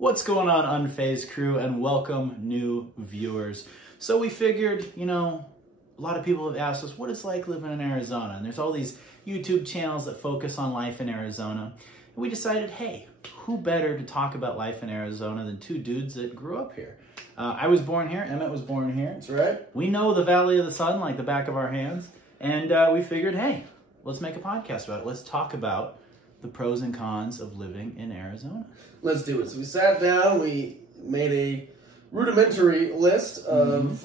What's going on, Unfazed crew, and welcome new viewers. So we figured, a lot of people have asked us what it's like living in Arizona, and there's all these YouTube channels that focus on life in Arizona. And we decided, hey, who better to talk about life in Arizona than two dudes that grew up here? I was born here, Emmett was born here. That's right. We know the Valley of the Sun like the back of our hands, and we figured, hey, let's make a podcast about it. Let's talk about the pros and cons of living in Arizona. Let's do it. So we sat down, we made a rudimentary list of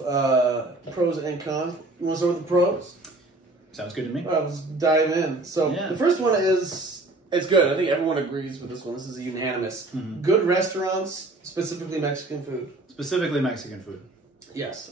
pros and cons. You want to start with the pros? Sounds good to me. Well, let's dive in. So the first one is, it's good. I think everyone agrees with this one. This is unanimous. Good restaurants, specifically Mexican food. Specifically Mexican food. Yes.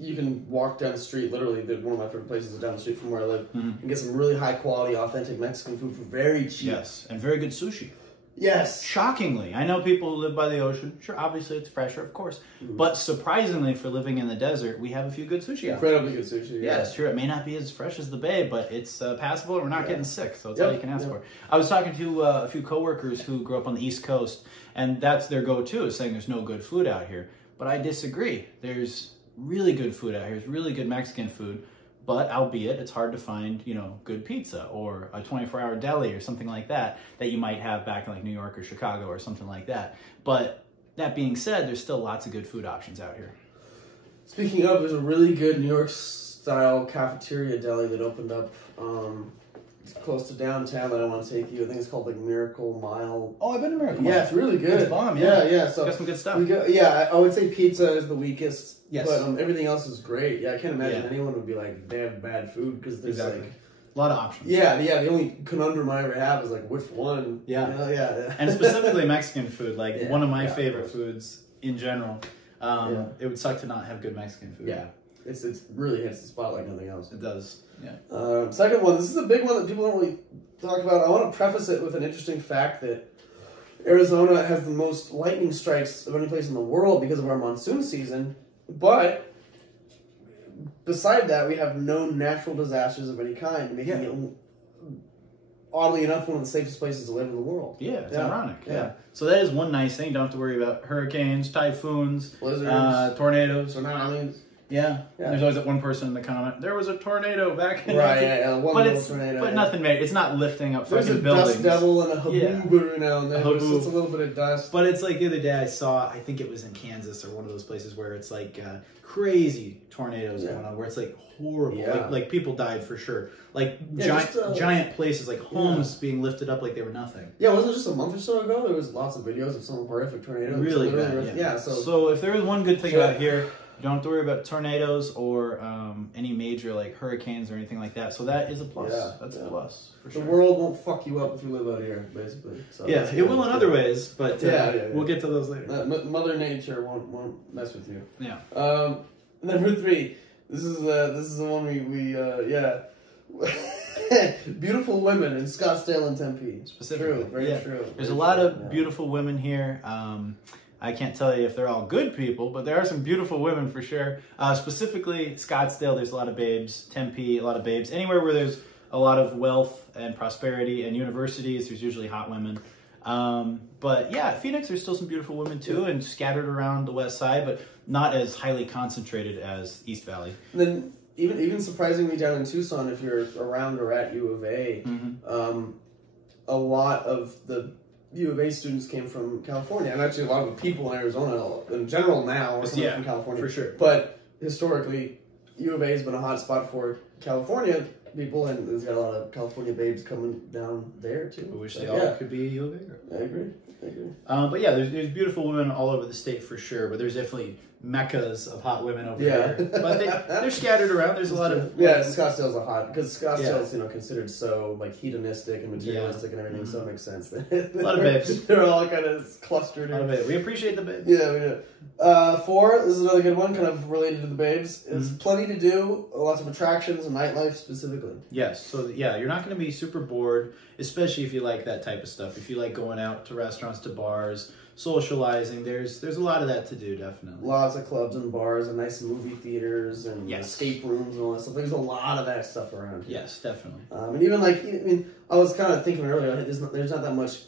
You can walk down the street, literally, one of my favorite places is down the street from where I live, and get some really high quality, authentic Mexican food for very cheap. Yes, and very good sushi. Yes. Shockingly. I know people who live by the ocean. Sure, obviously it's fresher, of course. But surprisingly, for living in the desert, we have a few good sushi. Incredibly good sushi. Yes, sure. It may not be as fresh as the Bay, but it's passable and we're not getting sick, so that's all you can ask for. I was talking to a few coworkers who grew up on the East Coast, and that's their go-to, is saying there's no good food out here. But I disagree. There's really good food out here. It's really good Mexican food, but albeit it's hard to find, good pizza or a 24-hour deli or something like that you might have back in like New York or Chicago or something like that. But that being said, there's still lots of good food options out here. Speaking of, there's a really good New York style cafeteria deli that opened up close to downtown that I want to take you. I think it's called like Miracle Mile. Oh, I've been to Miracle Mile. Yeah, it's really good. It's bomb, yeah. So got some good stuff. I would say pizza is the weakest. Yes. But everything else is great. Yeah, I can't imagine anyone would be like, they have bad food, because there's like a lot of options. Yeah, the only conundrum I ever have is like, which one? Yeah. Yeah. And specifically Mexican food, like one of my favorite foods in general. It would suck to not have good Mexican food. Yeah. It's really hits the spot like nothing else. It does. Yeah. Second one, this is a big one that people don't really talk about. I want to preface it with an interesting fact that Arizona has the most lightning strikes of any place in the world because of our monsoon season. But beside that, we have no natural disasters of any kind, making it, oddly enough, one of the safest places to live in the world. Yeah, it's ironic. Yeah. So that is one nice thing. You don't have to worry about hurricanes, typhoons, blizzards, tornadoes. Tsunamis. Yeah. There's always that one person in the comment, there was a tornado back in one little tornado. But nothing major. It's not lifting up fucking fucking buildings. There's a dust devil and a haboob every now and then. It's a little bit of dust. But it's like the other day I saw, I think it was in Kansas or one of those places where it's like crazy tornadoes going on, where it's like horrible. Like people died for sure. Like giant places, like homes being lifted up like they were nothing. Yeah, wasn't it just a month or so ago? There was lots of videos of some horrific tornadoes. Really bad, So if there is one good thing about here, you don't have to worry about tornadoes or any major like hurricanes or anything like that. So that is a plus. Yeah, that's a plus for sure. The world wonon't fuck you up if you live out here, basically. So it will in other ways, but we'll get to those later. Mother Nature won't mess with you. Yeah. Number 3. This is the one beautiful women in Scottsdale and Tempe. Specifically, very true. There's a lot of beautiful women here. I can't tell you if they're all good people, but there are some beautiful women for sure. Specifically, Scottsdale, there's a lot of babes. Tempe, a lot of babes. Anywhere where there's a lot of wealth and prosperity and universities, there's usually hot women. But yeah, Phoenix, there's still some beautiful women too, and scattered around the west side, but not as highly concentrated as East Valley. And then even surprisingly down in Tucson, if you're around or at U of A, a lot of the U of A students came from California, and actually a lot of the people in Arizona in general now are coming from California. For sure. But historically, U of A has been a hot spot for California people, and there's got a lot of California babes coming down there too. I wish they all could be U of A. I agree. But yeah, there's beautiful women all over the state for sure, but there's definitely meccas of hot women over here. But they're scattered around. There's a lot of... Yeah, Scottsdale's a hot... Because Scottsdale's, considered so, like, hedonistic and materialistic and everything, so it makes sense. A lot of babes. They're all kind of clustered. A lot of babes. We appreciate the babes. Yeah, we do. 4, this is another good one, kind of related to the babes. It's plenty to do, lots of attractions and nightlife specifically. Yes, so yeah, you're not going to be super bored, especially if you like that type of stuff. If you like going out to restaurants, to bars, socializing, there's a lot of that to do, definitely. Lots of clubs and bars and nice movie theaters and escape rooms and all that stuff. There's a lot of that stuff around here. Yes, definitely. And even like, I was kind of thinking earlier, there's not that much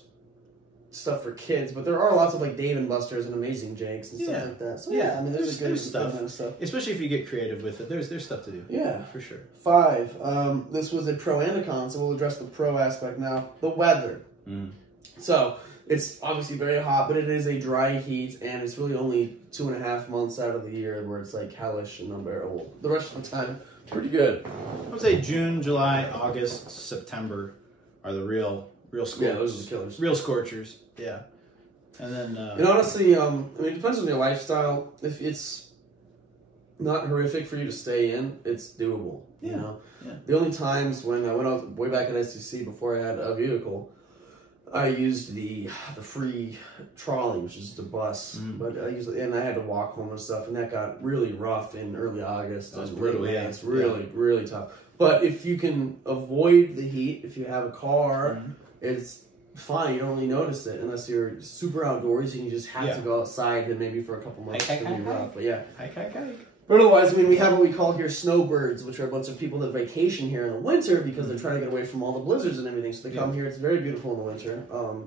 stuff for kids, but there are lots of like Dave & Buster's and Amazing Jakes and stuff like that. So I mean, there's stuff. Kind of stuff. Especially if you get creative with it. There's stuff to do. Yeah, for sure. 5. This was a pro and a con, so we'll address the pro aspect now. The weather. So it's obviously very hot, but it is a dry heat, and it's really only 2.5 months out of the year where it's like hellish and unbearable. The rest of the time, pretty good. I would say June, July, August, September are the real scorchers. Yeah, those are the killers. Real scorchers. Yeah. And then and honestly, I mean, it depends on your lifestyle. If it's not horrific for you to stay in, it's doable. You know? Yeah. The only times when I was way back at STC before I had a vehicle, I used the free trolley, which is the bus, but I had to walk home and stuff, and that got really rough in early August. That's brutal. Yeah, it's really tough. But if you can avoid the heat, if you have a car, it's fine. You don't really notice it unless you're super outdoors and you just have to go outside and maybe for a couple months to be rough. But yeah. But otherwise, I mean, we have what we call here snowbirds, which are a bunch of people that vacation here in the winter because they're trying to get away from all the blizzards and everything. So they come here. It's very beautiful in the winter.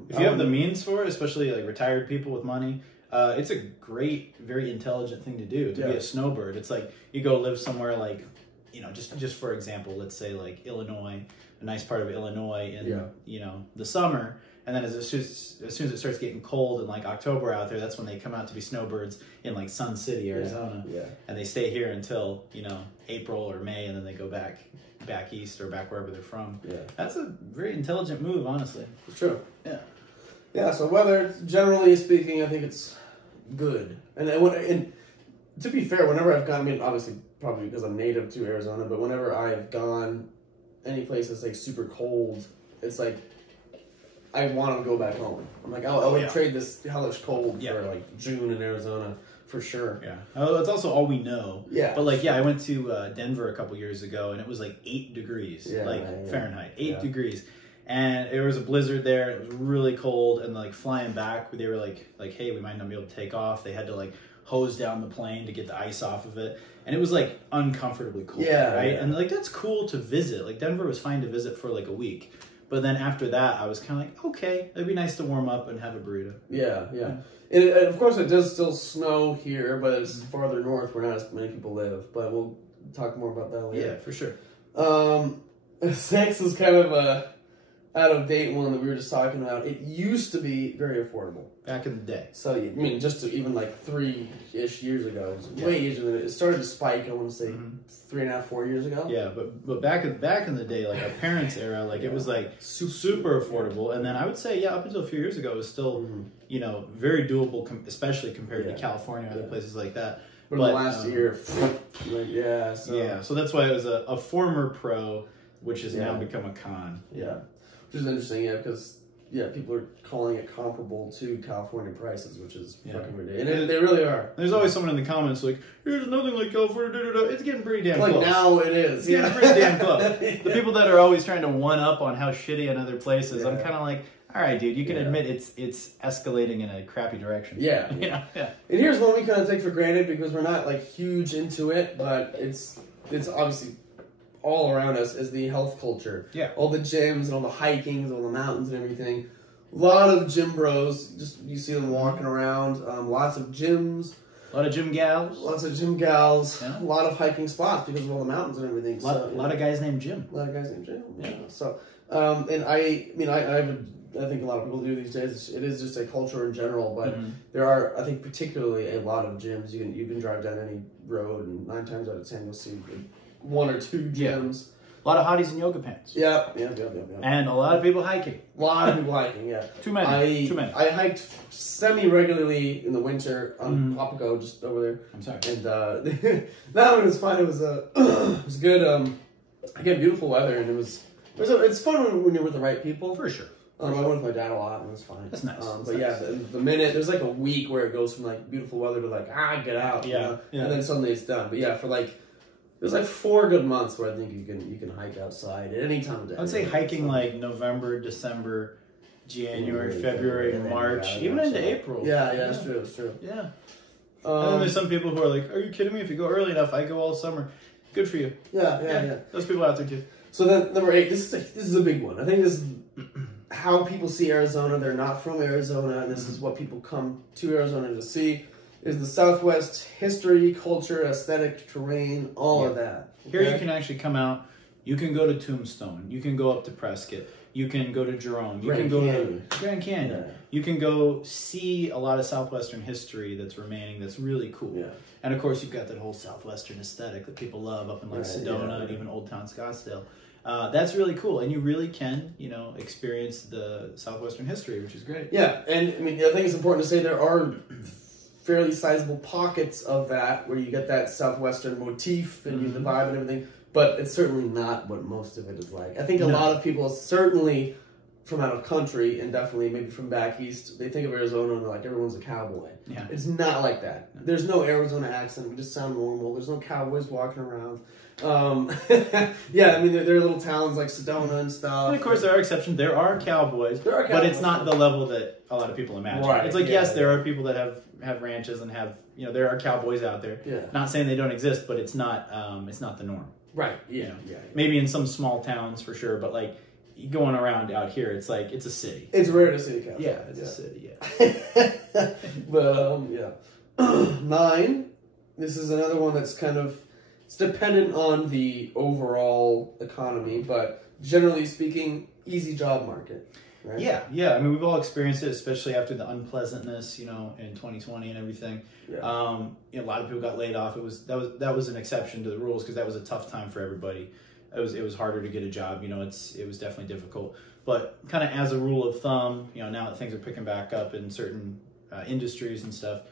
If you have the means for it, especially like retired people with money, it's a great, very intelligent thing to do, to be a snowbird. It's like you go live somewhere like, you know, just for example, let's say like Illinois, a nice part of Illinois in, you know, the summer. And then as soon as it starts getting cold in like October out there, that's when they come out to be snowbirds in like Sun City, Arizona. And they stay here until, you know, April or May, and then they go back east or back wherever they're from. That's a very intelligent move, honestly. It's true. Yeah, so weather, generally speaking, I think it's good. And to be fair, whenever I've gone, I mean, obviously, probably because I'm native to Arizona, but whenever I've gone any place that's like super cold, it's like, I want to go back home. I'm like, I would trade this hellish cold for like June in Arizona for sure. Oh, that's also all we know. But like, I went to Denver a couple years ago, and it was like 8 degrees, Fahrenheit, 8 degrees, and there was a blizzard there. It was really cold, and like flying back, they were like, hey, we might not be able to take off. They had to like hose down the plane to get the ice off of it, and it was like uncomfortably cold, right? And like that's cool to visit. Like Denver was fine to visit for like a week. But then after that, I was kind of like, okay, it'd be nice to warm up and have a burrito. And of course, it does still snow here, but it's farther north where not as many people live. But we'll talk more about that later. Yeah, for sure. 6 is kind of a out-of-date one that we were just talking about. It used to be very affordable. Back in the day. So, I mean, even like 3-ish years ago, it was way easier than it. It started to spike, I want to say, 3.5, 4 years ago. Yeah, but back in the day, like our parents' era, like it was like super affordable. And then I would say, up until a few years ago, it was still, you know, very doable, especially compared to California or other places like that. But in the last year, so that's why it was a former pro, which has now become a con. Which is interesting, because people are calling it comparable to California prices, which is fucking ridiculous. And they really are. There's always someone in the comments like, here's nothing like California, It's getting pretty damn close. Like now it is. It's getting pretty damn close. The people that are always trying to one up on how shitty in other places, I'm kind of like, all right, dude, you can admit it's escalating in a crappy direction. And here's one we kind of take for granted because we're not like huge into it, but it's obviously all around us is the health culture. All the gyms and all the hikings, all the mountains and everything. A lot of gym bros, just you see them walking around. Lots of gyms. A lot of gym gals. A lot of hiking spots because of all the mountains and everything. A lot of guys named Jim. So, and I think a lot of people do these days. It is just a culture in general, but there are, I think, particularly a lot of gyms. You can drive down any road, and 9 times out of 10 you'll see 1 or 2 gyms. A lot of hotties in yoga pants. And a lot of people hiking. Too many. I hiked semi-regularly in the winter on Papago, just over there. I'm sorry. And that one was fun. It was it was good. Again, beautiful weather, and it's fun when you're with the right people. For sure. I went with my dad a lot, and it was fine. That's nice. But the minute there's like a week where it goes from like beautiful weather to like get out, and then suddenly it's done. But for like. There's like 4 good months where I think you can hike outside at any time of day. I'd say hiking like November, December, January, February, March, even into April. It's true. And then there's some people who are like, are you kidding me? If you go early enough, I go all summer. Good for you. Yeah. Those people out there too. So then number 8, this is a big one. I think this how people see Arizona. They're not from Arizona, and this is what people come to Arizona to see. Is the Southwest history, culture, aesthetic, terrain, all of that. Okay? Here you can actually come out. You can go to Tombstone. You can go up to Prescott. You can go to Jerome. You can go to Grand Canyon. Yeah. You can go see a lot of Southwestern history that's remaining that's really cool. Yeah. And of course, you've got that whole Southwestern aesthetic that people love up in like Sedona and even Old Town Scottsdale. That's really cool. And you really can, you know, experience the Southwestern history, which is great. Yeah. And I mean, I think it's important to say there are fairly sizable pockets of that where you get that Southwestern motif and the vibe and everything. But it's certainly not what most of it is like. I think a lot of people, certainly from out of country and definitely maybe from back east, they think of Arizona and they're like, everyone's a cowboy. Yeah. It's not like that. There's no Arizona accent. We just sound normal. There's no cowboys walking around. Yeah, I mean, there are little towns like Sedona and stuff. And of course, there are exceptions. There are cowboys, but it's not the level that a lot of people imagine. Right. It's like, yes, there are people that have ranches and have, you know, there are cowboys out there. Yeah. Not saying they don't exist, but it's not the norm. Right. Yeah. You know? Yeah. Maybe in some small towns for sure, but like going around out here, it's like it's a city. It's rare to see a cowboy. Yeah, it's a city. Yeah. But yeah. 9. This is another one that's kind of, it's dependent on the overall economy, but generally speaking, easy job market. Right? Yeah. I mean, we've all experienced it, especially after the unpleasantness, you know, in 2020 and everything. Yeah. You know, a lot of people got laid off. That was an exception to the rules because that was a tough time for everybody. It was harder to get a job. You know, it was definitely difficult. But kind of as a rule of thumb, you know, now that things are picking back up in certain industries and stuff,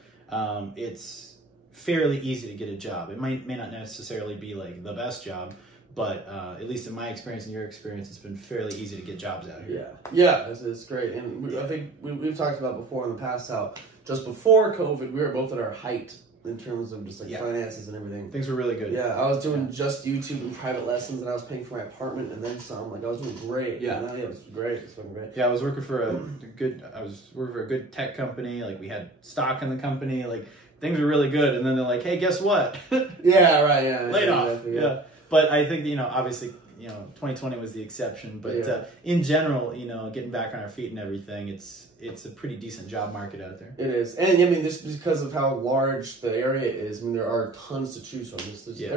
it's fairly easy to get a job. It may not necessarily be like the best job, but at least in my experience and your experience, it's been fairly easy to get jobs out here. Yeah, it's great. And I think we've talked about before in the past how just before COVID, we were both at our height in terms of just like finances and everything. Things were really good. Yeah, I was doing just YouTube and private lessons, and I was paying for my apartment and then some. Like I was doing great. Yeah, it was great. It was fucking great. Yeah, I was working for a good tech company. Like we had stock in the company. Like things were really good. And then they're like, hey, guess what? Yeah, right. Yeah, laid off. Exactly, yeah. But I think, you know, obviously, you know, 2020 was the exception. But in general, you know, getting back on our feet and everything, it's a pretty decent job market out there. It is. And I mean, just because of how large the area is, I mean, there are tons to choose from.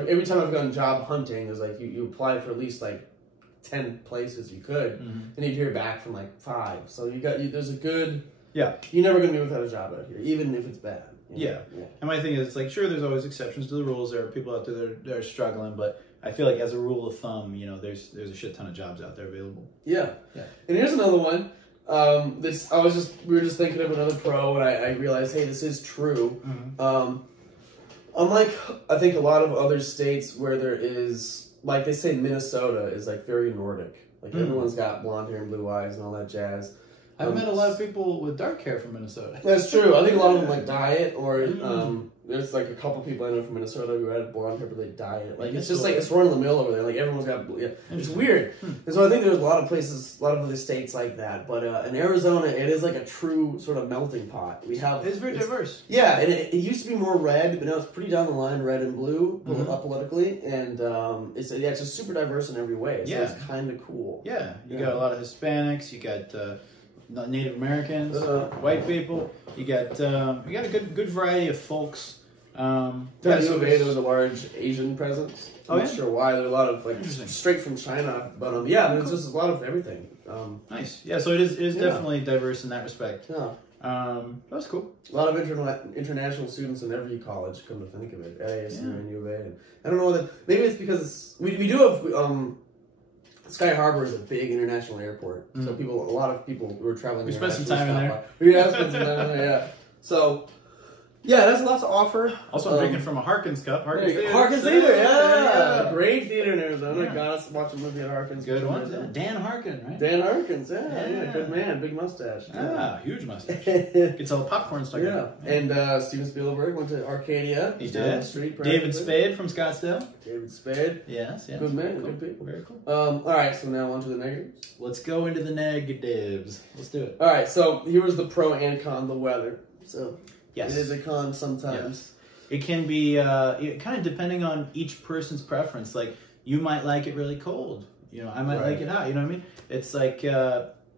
Every time I've gone job hunting, there's like, you apply for at least like 10 places you could, and you'd hear back from like 5. So there's a good, you're never going to be without a job out here, even if it's bad. You know? Yeah. And my thing is, it's like, sure, there's always exceptions to the rules. There are people out there that are struggling, but I feel like as a rule of thumb, you know, there's a shit ton of jobs out there available. Yeah. And here's another one. We were just thinking of another pro, and I realized, hey, this is true. Unlike, I think, a lot of other states where there is, like they say, Minnesota is like very Nordic. Like everyone's got blonde hair and blue eyes and all that jazz. I've met a lot of people with dark hair from Minnesota. That's true. I think a lot of them like dye it, or there's like a couple people I know from Minnesota who had blonde hair, but they dye it. Like it's just like it's run of the mill over there. Like everyone's got, it's weird. And so I think there's a lot of places, a lot of other states like that. But in Arizona, it is like a true sort of melting pot. It's very diverse. Yeah, and it used to be more red, but now it's pretty down the line, red and blue, politically, and it's just super diverse in every way. So it's kind of cool. Yeah, you got a lot of Hispanics. You got Native Americans, white people. You got a good variety of folks. Down at U of A, there was a large Asian presence. I'm not sure why. There are a lot of like straight from China, but there's just a lot of everything. Nice. Yeah, so it is definitely diverse in that respect. Yeah. That's cool. A lot of international students in every college, come to think of it. ASU and U of A. And I don't know whether maybe it's because we do have. Sky Harbor is a big international airport, so a lot of people who are traveling. We spent some time in there. Yeah, spent some time in there. Yeah. So, yeah, that's a lot to offer. Also, I'm drinking from a Harkins cup. Harkins Theater, yeah. Great theater in Arizona. Yeah. Got us to watch a movie at Harkins. Good one. Dan Harkin, right? Dan Harkins, yeah. Good man, big mustache. Huge mustache. Gets all the popcorn stuck in it. And Steven Spielberg went to Arcadia. He did. Down the street. David Spade from Scottsdale. David Spade. Yes. Good man, good people. Very cool. All right, so now on to the negatives. Let's go into the negatives. Let's do it. All right, so here was the pro and con, the weather. So yes, it is a con sometimes. Yes. It can be kind of depending on each person's preference. Like you might like it really cold. You know, I might like it hot. You know what I mean? It's like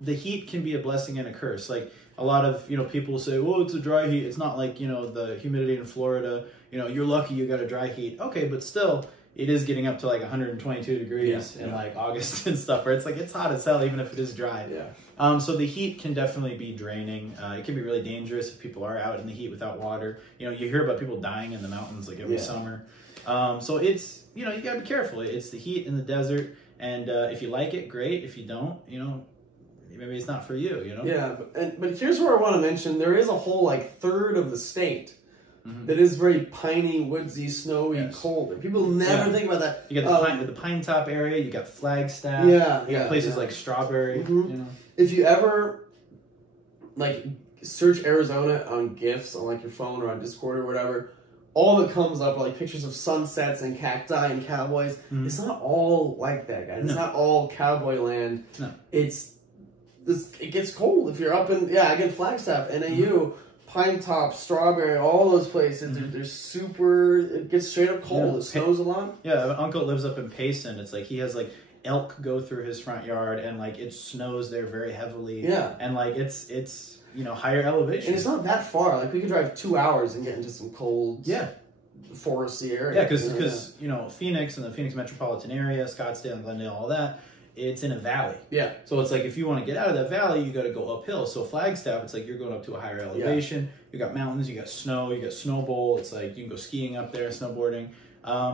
the heat can be a blessing and a curse. Like a lot of, people say, well, it's a dry heat. It's not like, the humidity in Florida, you're lucky you got a dry heat. Okay, but still, it is getting up to like 122 degrees in like August and stuff, where it's like, it's hot as hell, even if it is dry. Yeah. So the heat can definitely be draining. It can be really dangerous if people are out in the heat without water. You hear about people dying in the mountains like every summer. So it's, you gotta be careful. It's the heat in the desert. And if you like it, great. If you don't, maybe it's not for you, Yeah, but here's where I want to mention, there is a whole like third of the state that is very piney, woodsy, snowy, cold. And people never think about that. You got the Pine Top area, you got Flagstaff, you got places like Strawberry. If you ever like search Arizona on GIFs on like your phone or on Discord or whatever, all that comes up are like pictures of sunsets and cacti and cowboys. It's not all like that, guys. It's not all cowboy land. No. It gets cold if you're up in, again, Flagstaff, NAU, Pine Top, Strawberry, all those places. They're super, it gets straight up cold. It snows a lot. Yeah, my uncle lives up in Payson. It's like he has like elk go through his front yard, and like it snows there very heavily. Yeah. And like it's higher elevation. And it's not that far. Like we could drive 2 hours and get into some cold foresty area. Yeah, because Phoenix and the Phoenix metropolitan area, Scottsdale and Glendale, all that, it's in a valley. Yeah. So it's like if you want to get out of that valley, you got to go uphill. So Flagstaff, it's like you're going up to a higher elevation. Yeah. You got mountains, you got snow, you got snow bowl. It's like you can go skiing up there, snowboarding.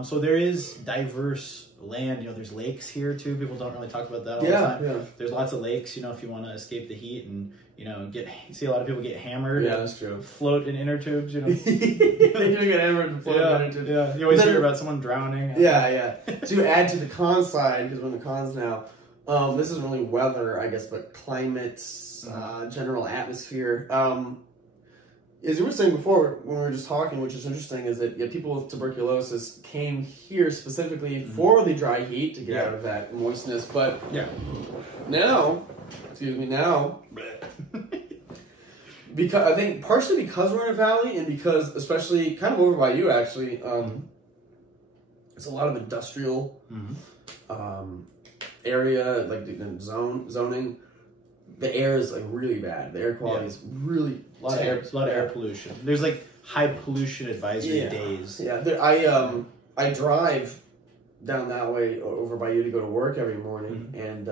So there is diverse land. There's lakes here too. People don't really talk about that all the time. Yeah. There's lots of lakes, if you want to escape the heat and, you see a lot of people get hammered. Yeah, that's true. Float in inner tubes, They do get hammered and float in inner tubes. Yeah, you always hear about someone drowning. Yeah. To add to the con side, because we're in the cons now, this isn't really weather, I guess, but climate, general atmosphere. As you were saying before, when we were just talking, which is interesting, is that people with tuberculosis came here specifically for the dry heat to get out of that moistness. But now, because I think partially because we're in a valley, and because especially kind of over by you actually, it's a lot of industrial area, like zoning. The air is like really bad. The air quality is really a lot of air pollution. There's like high pollution advisory days. Yeah, I drive down that way over by you to go to work every morning, and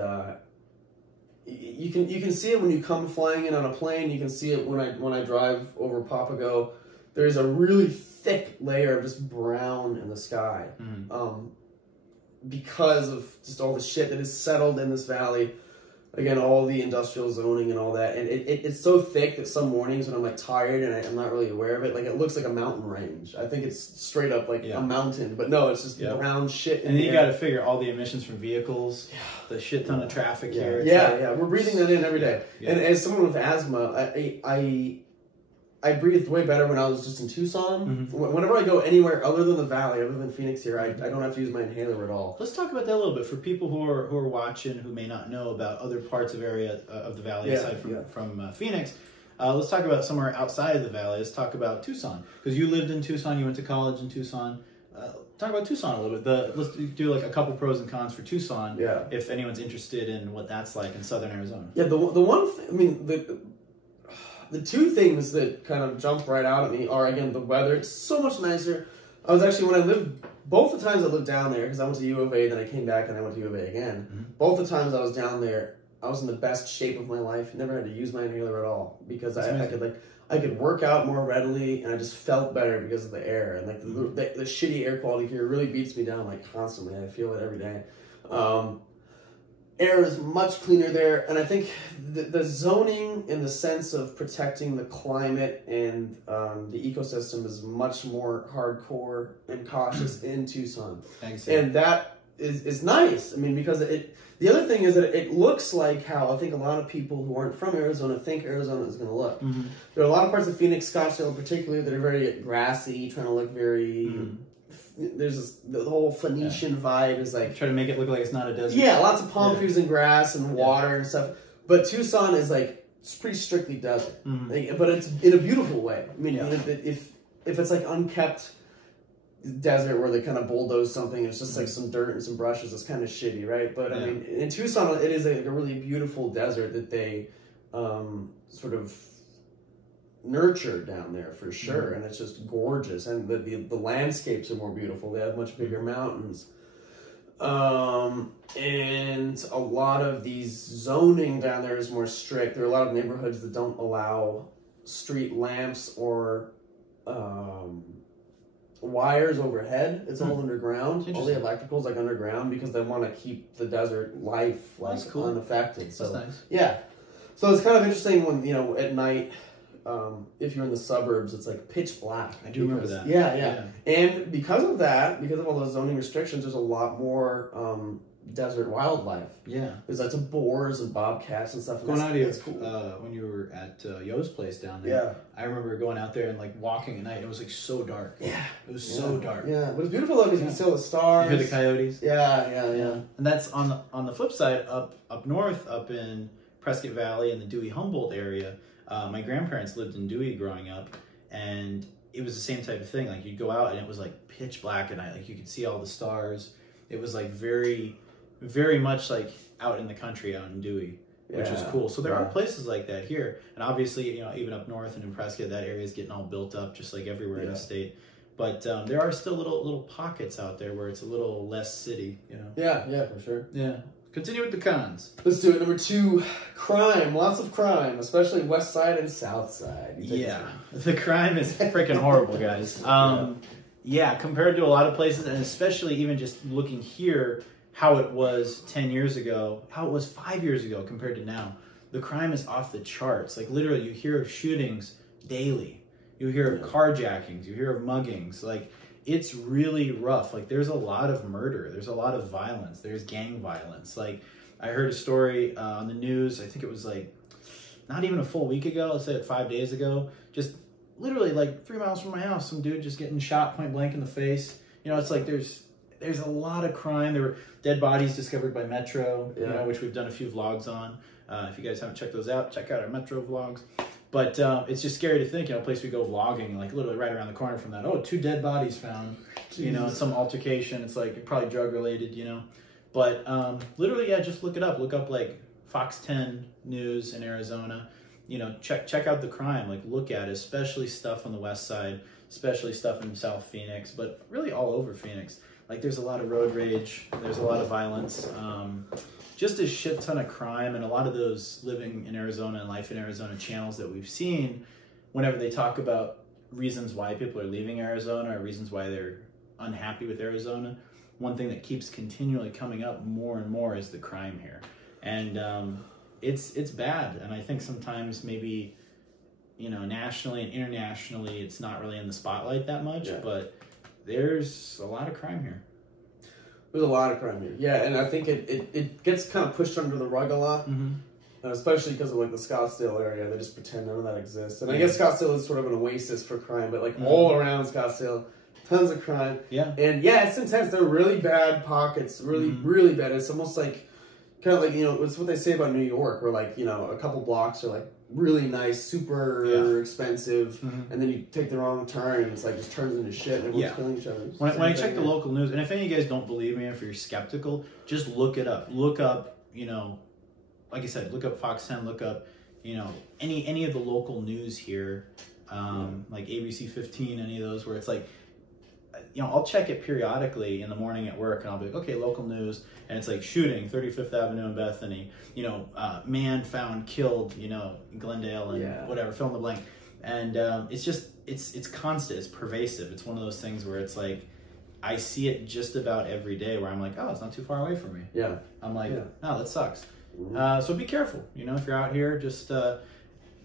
you can see it when you come flying in on a plane. You can see it when I drive over Papago. There's a really thick layer of just brown in the sky, because of just all the shit that is settled in this valley. Again, all the industrial zoning and all that. And it's so thick that some mornings when I'm like tired and I'm not really aware of it, like it looks like a mountain range. I think it's straight up like a mountain, but no, it's just brown shit. And then you got to figure all the emissions from vehicles, the shit ton of traffic here. We're breathing that in every day. And as someone with asthma, I breathed way better when I was just in Tucson. Whenever I go anywhere other than the valley, other than Phoenix here, I don't have to use my inhaler at all. Let's talk about that a little bit for people who are watching who may not know about other parts of the valley aside from Phoenix. Let's talk about somewhere outside of the valley. Let's talk about Tucson, because you lived in Tucson, you went to college in Tucson. Talk about Tucson a little bit. Let's do like a couple pros and cons for Tucson. Yeah. If anyone's interested in what that's like in southern Arizona. Yeah. The one thing, I mean the two things that kind of jump right out at me are, again, the weather. It's so much nicer. I was actually, when I lived, both the times I lived down there, because I went to U of A, then I came back and I went to U of A again. Both the times I was down there, I was in the best shape of my life. Never had to use my inhaler at all, because I could work out more readily, and I just felt better because of the air. And like the shitty air quality here really beats me down like constantly. I feel it every day. Air is much cleaner there, and I think the zoning in the sense of protecting the climate and the ecosystem is much more hardcore and cautious in Tucson. Thanks. And that is nice. I mean, because the other thing is that it looks like how I think a lot of people who aren't from Arizona think Arizona is going to look. There are a lot of parts of Phoenix, Scottsdale in particular, that are very grassy, trying to look very... There's the whole Phoenician vibe is like... Try to make it look like it's not a desert. Yeah, lots of palm trees and grass and water and stuff. But Tucson is like, it's pretty strictly desert. But it's in a beautiful way. I mean, if it's like unkept, desert where they kind of bulldoze something and it's just like some dirt and some brushes. It's kind of shitty, right? But I mean, in Tucson, it is like a really beautiful desert that they sort of nurtured down there for sure, and it's just gorgeous. And the landscapes are more beautiful. They have much bigger mountains. And a lot of these zoning down there is more strict. There are a lot of neighborhoods that don't allow street lamps or wires overhead. It's all underground. All the electrical's like underground because they want to keep the desert life like unaffected. So that's nice. Yeah. So it's kind of interesting when, you know, at night, if you're in the suburbs, it's like pitch black. I do remember that. Yeah. And because of that, because of all those zoning restrictions, there's a lot more desert wildlife. Yeah. There's lots of boars and bobcats and stuff. Going out here, cool. When you were at Yo's place down there, I remember going out there and like walking at night. It was like so dark. Yeah. It was so dark. Yeah. But it's beautiful though because you can see all the stars. You hear the coyotes. Yeah. And that's on the flip side, up north, up in Prescott Valley and the Dewey-Humboldt area. My grandparents lived in Dewey growing up, and it was the same type of thing. Like you'd go out and it was like pitch black at night. Like you could see all the stars. It was like very, very much like out in the country, out in Dewey, which was cool. So there are places like that here, and obviously, you know, even up north and in Prescott, that area is getting all built up, just like everywhere in the state. But there are still little pockets out there where it's a little less city, you know. Yeah, for sure. Yeah. Continue with the cons. Let's do it. Number 2, crime. Lots of crime, especially west side and south side. Yeah, the crime is freaking horrible, guys. Yeah, compared to a lot of places, and especially even just looking here, how it was 10 years ago, how it was 5 years ago compared to now. The crime is off the charts. Like literally, you hear of shootings daily. You hear of carjackings. You hear of muggings. Like it's really rough. Like there's a lot of murder. There's a lot of violence. There's gang violence. Like I heard a story on the news. I think it was like not even a full week ago. Let's say 5 days ago. Just literally like 3 miles from my house, some dude just getting shot point blank in the face. You know, it's like there's a lot of crime. There were dead bodies discovered by Metro, you know, which we've done a few vlogs on. If you guys haven't checked those out, check out our Metro vlogs. But it's just scary to think, you know, a place we go vlogging, like literally right around the corner from that. Oh, 2 dead bodies found, you know, in some altercation. It's like probably drug related, you know. But literally, yeah, just look it up. Look up like Fox 10 News in Arizona. You know, check out the crime. Like look at it, especially stuff on the west side, especially stuff in South Phoenix, but really all over Phoenix. Like there's a lot of road rage. There's a lot of violence. Just a shit ton of crime, and a lot of those living in Arizona and life in Arizona channels that we've seen, whenever they talk about reasons why people are leaving Arizona or reasons why they're unhappy with Arizona, one thing that keeps continually coming up more and more is the crime here. And it's bad. And I think sometimes maybe, you know, nationally and internationally, it's not really in the spotlight that much, but there's a lot of crime here. There's a lot of crime here. Yeah, and I think it gets kind of pushed under the rug a lot, especially because of like the Scottsdale area. They just pretend none of that exists. And I guess Scottsdale is sort of an oasis for crime, but like all around Scottsdale, tons of crime. Yeah. And yeah, it's intense. They're really bad pockets, really bad. It's almost like, kind of like, you know, it's what they say about New York, where like, you know, a couple blocks are like really nice, super expensive, and then you take the wrong turn and it's like just turns into shit and everyone's killing each other. When I check the local news, and if any of you guys don't believe me, if you're skeptical, just look it up. Look up, you know, like I said, look up Fox 10, look up, you know, any of the local news here, like ABC 15, any of those where it's like, you know, I'll check it periodically in the morning at work, and I'll be like, okay, local news, and it's like shooting, 35th Avenue in Bethany, you know, man found killed, you know, in Glendale and whatever, fill in the blank, and it's just, it's constant, it's pervasive. It's one of those things where it's like, I see it just about every day where I'm like, oh, it's not too far away from me. Yeah. I'm like, no, that sucks. So be careful, you know, if you're out here, just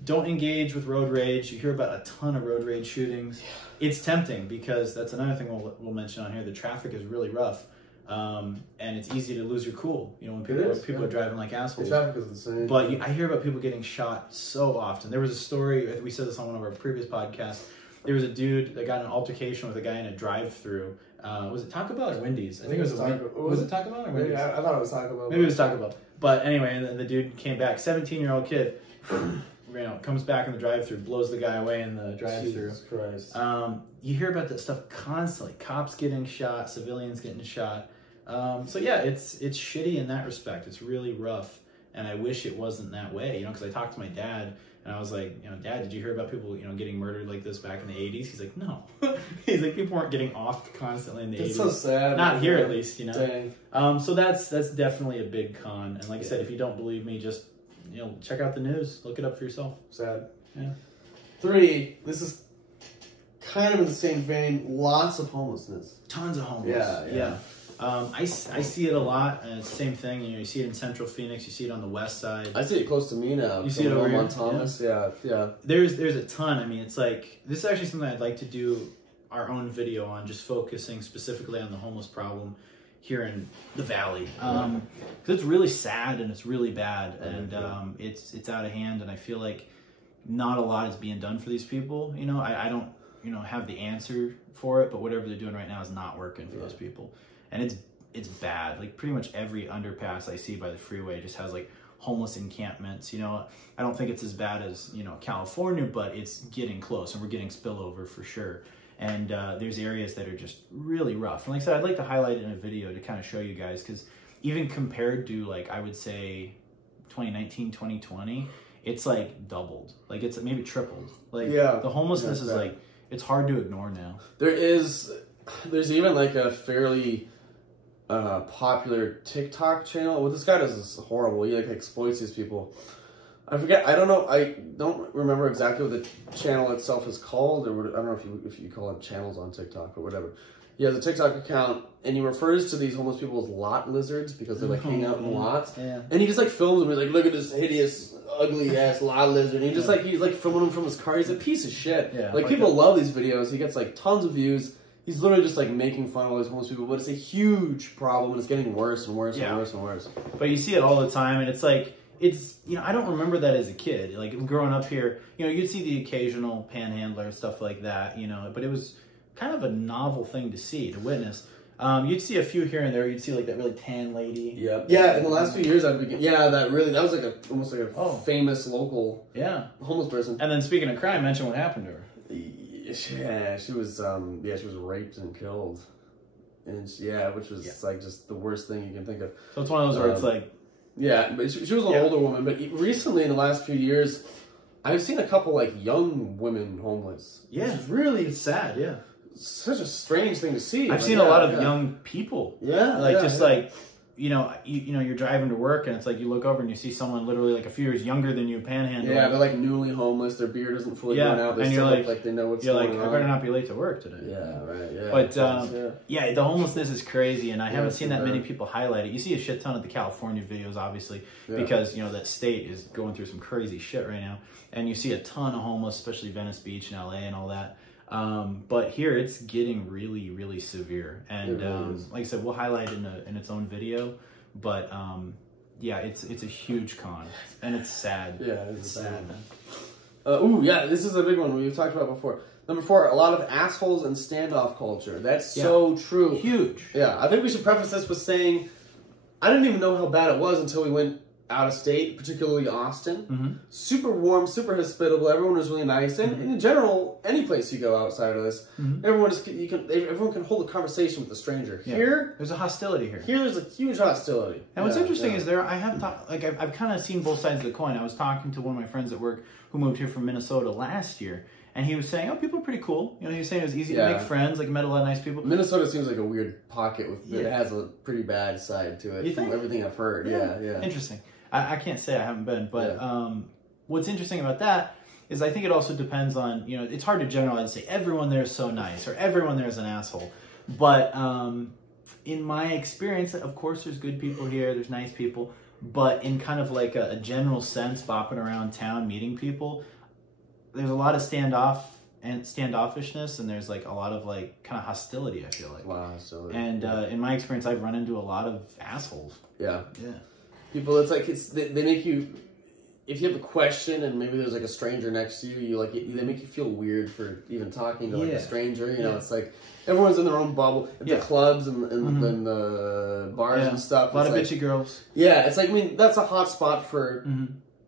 don't engage with road rage. You hear about a ton of road rage shootings. It's tempting because that's another thing we'll mention on here. The traffic is really rough, and it's easy to lose your cool. You know, when people are driving like assholes. The traffic is insane. But I hear about people getting shot so often. There was a story, we said this on one of our previous podcasts. There was a dude that got in an altercation with a guy in a drive-through. Was it Taco Bell or Wendy's? I think it was was it Taco Bell or Wendy's? I thought it was Taco Bell. Maybe it was Taco Bell. But anyway, and the dude came back, 17-year-old kid. comes back in the drive-thru, blows the guy away in the drive-thru. Jesus Christ. You hear about that stuff constantly. Cops getting shot, civilians getting shot. So yeah, it's shitty in that respect. It's really rough, and I wish it wasn't that way. Because I talked to my dad, and I was like, Dad, did you hear about people, getting murdered like this back in the 80s? He's like, no. He's like, people weren't getting offed constantly in the 80s. It's so sad. Not here, at least, Dang. So that's definitely a big con. And like I said, if you don't believe me, just check out the news, look it up for yourself. Sad. Yeah. 3. This is kind of in the same vein. Lots of homelessness. Tons of homeless. Yeah. I see it a lot, and it's the same thing. You see it in Central Phoenix. You see it on the west side. I see it close to me now. You see it over here? on Thomas. Yeah. There's a ton. I mean, it's like, this is actually something I'd like to do our own video on, just focusing specifically on the homeless problem here in the valley. Because it's really sad and it's really bad, and it's out of hand, and I feel like not a lot is being done for these people. I don't have the answer for it, but whatever they're doing right now is not working for those people. And it's bad. Like, pretty much every underpass I see by the freeway just has like homeless encampments. I don't think it's as bad as California, but it's getting close, and we're getting spillover for sure. And there's areas that are just really rough. And like I said, I'd like to highlight it in a video to kind of show you guys, because even compared to, like, I would say 2019, 2020, it's like doubled. Like, it's maybe tripled. Like, the homelessness is like, it's hard to ignore now. There's even like a fairly popular TikTok channel. What this guy does is horrible. He like exploits these people. I forget. I don't know. I don't remember exactly what the channel itself is called, or I don't know if you call it channels on TikTok or whatever. He has a TikTok account, and he refers to these homeless people as lot lizards because they like hang out in lots. Yeah. And he just like films them. He's like, look at this hideous, ugly ass lot lizard. And he just he's like filming them from his car. He's a piece of shit. Yeah, like people love these videos. He gets like tons of views. He's literally just like making fun of all these homeless people, but it's a huge problem, and it's getting worse and worse and worse and worse. But you see it all the time, and it's like, I don't remember that as a kid. Like, growing up here, you'd see the occasional panhandler and stuff like that, but it was kind of a novel thing to see, to witness. You'd see a few here and there. You'd see like that really tan lady. Yep. Yeah, in the last few years, that was like almost like a famous local homeless person. And then speaking of crime, mention what happened to her. Yeah, she was raped and killed, and which was like just the worst thing you can think of. So it's one of those where it's like, but she was an older woman. But recently, in the last few years, I've seen a couple like young women homeless. Yeah, which is really sad. Yeah, such a strange thing to see. I've seen a lot of young people. Like you're driving to work, and it's like you look over and you see someone literally like a few years younger than you panhandling. Yeah, they're like newly homeless. Their beard isn't fully grown out. And you're like they know what's going on. I better not be late to work today. Yeah, right. Yeah. But the homelessness is crazy, and I haven't seen that many people highlight it. You see a shit ton of the California videos, obviously, because that state is going through some crazy shit right now, and you see a ton of homeless, especially Venice Beach and LA and all that. But here it's getting really, really severe, and like I said, we'll highlight it in its own video. But it's a huge con, and it's sad. Yeah, it's sad. This is a big one we've talked about before. Number 4, a lot of assholes and standoff culture. That's so true. Huge. Yeah, I think we should preface this with saying I didn't even know how bad it was until we went out of state, particularly Austin. Mm-hmm. Super warm, super hospitable. Everyone was really nice, and in general, any place you go outside of this, everyone can hold a conversation with a stranger. Yeah. Here, there's a hostility here. Here, there's a huge hostility. And what's interesting is I've kind of seen both sides of the coin. I was talking to one of my friends at work who moved here from Minnesota last year, and he was saying, people are pretty cool. He was saying it was easy to make friends. Like, met a lot of nice people. Minnesota seems like a weird pocket it has a pretty bad side to it. From everything I've heard. Yeah. Interesting. I can't say I haven't been, but what's interesting about that is I think it also depends on, it's hard to generalize and say everyone there is so nice or everyone there is an asshole. But in my experience, of course, there's good people here, there's nice people, but in kind of like a general sense, bopping around town, meeting people, there's a lot of standoffishness, and there's like a lot of like kind of hostility, I feel like. A lot of hostility. And in my experience, I've run into a lot of assholes. Yeah. People, it's like they make you, if you have a question and maybe there's like a stranger next to you, they make you feel weird for even talking to like a stranger. It's like everyone's in their own bubble at the clubs and the bars and stuff. A lot of bitchy girls. Yeah, it's like that's a hot spot for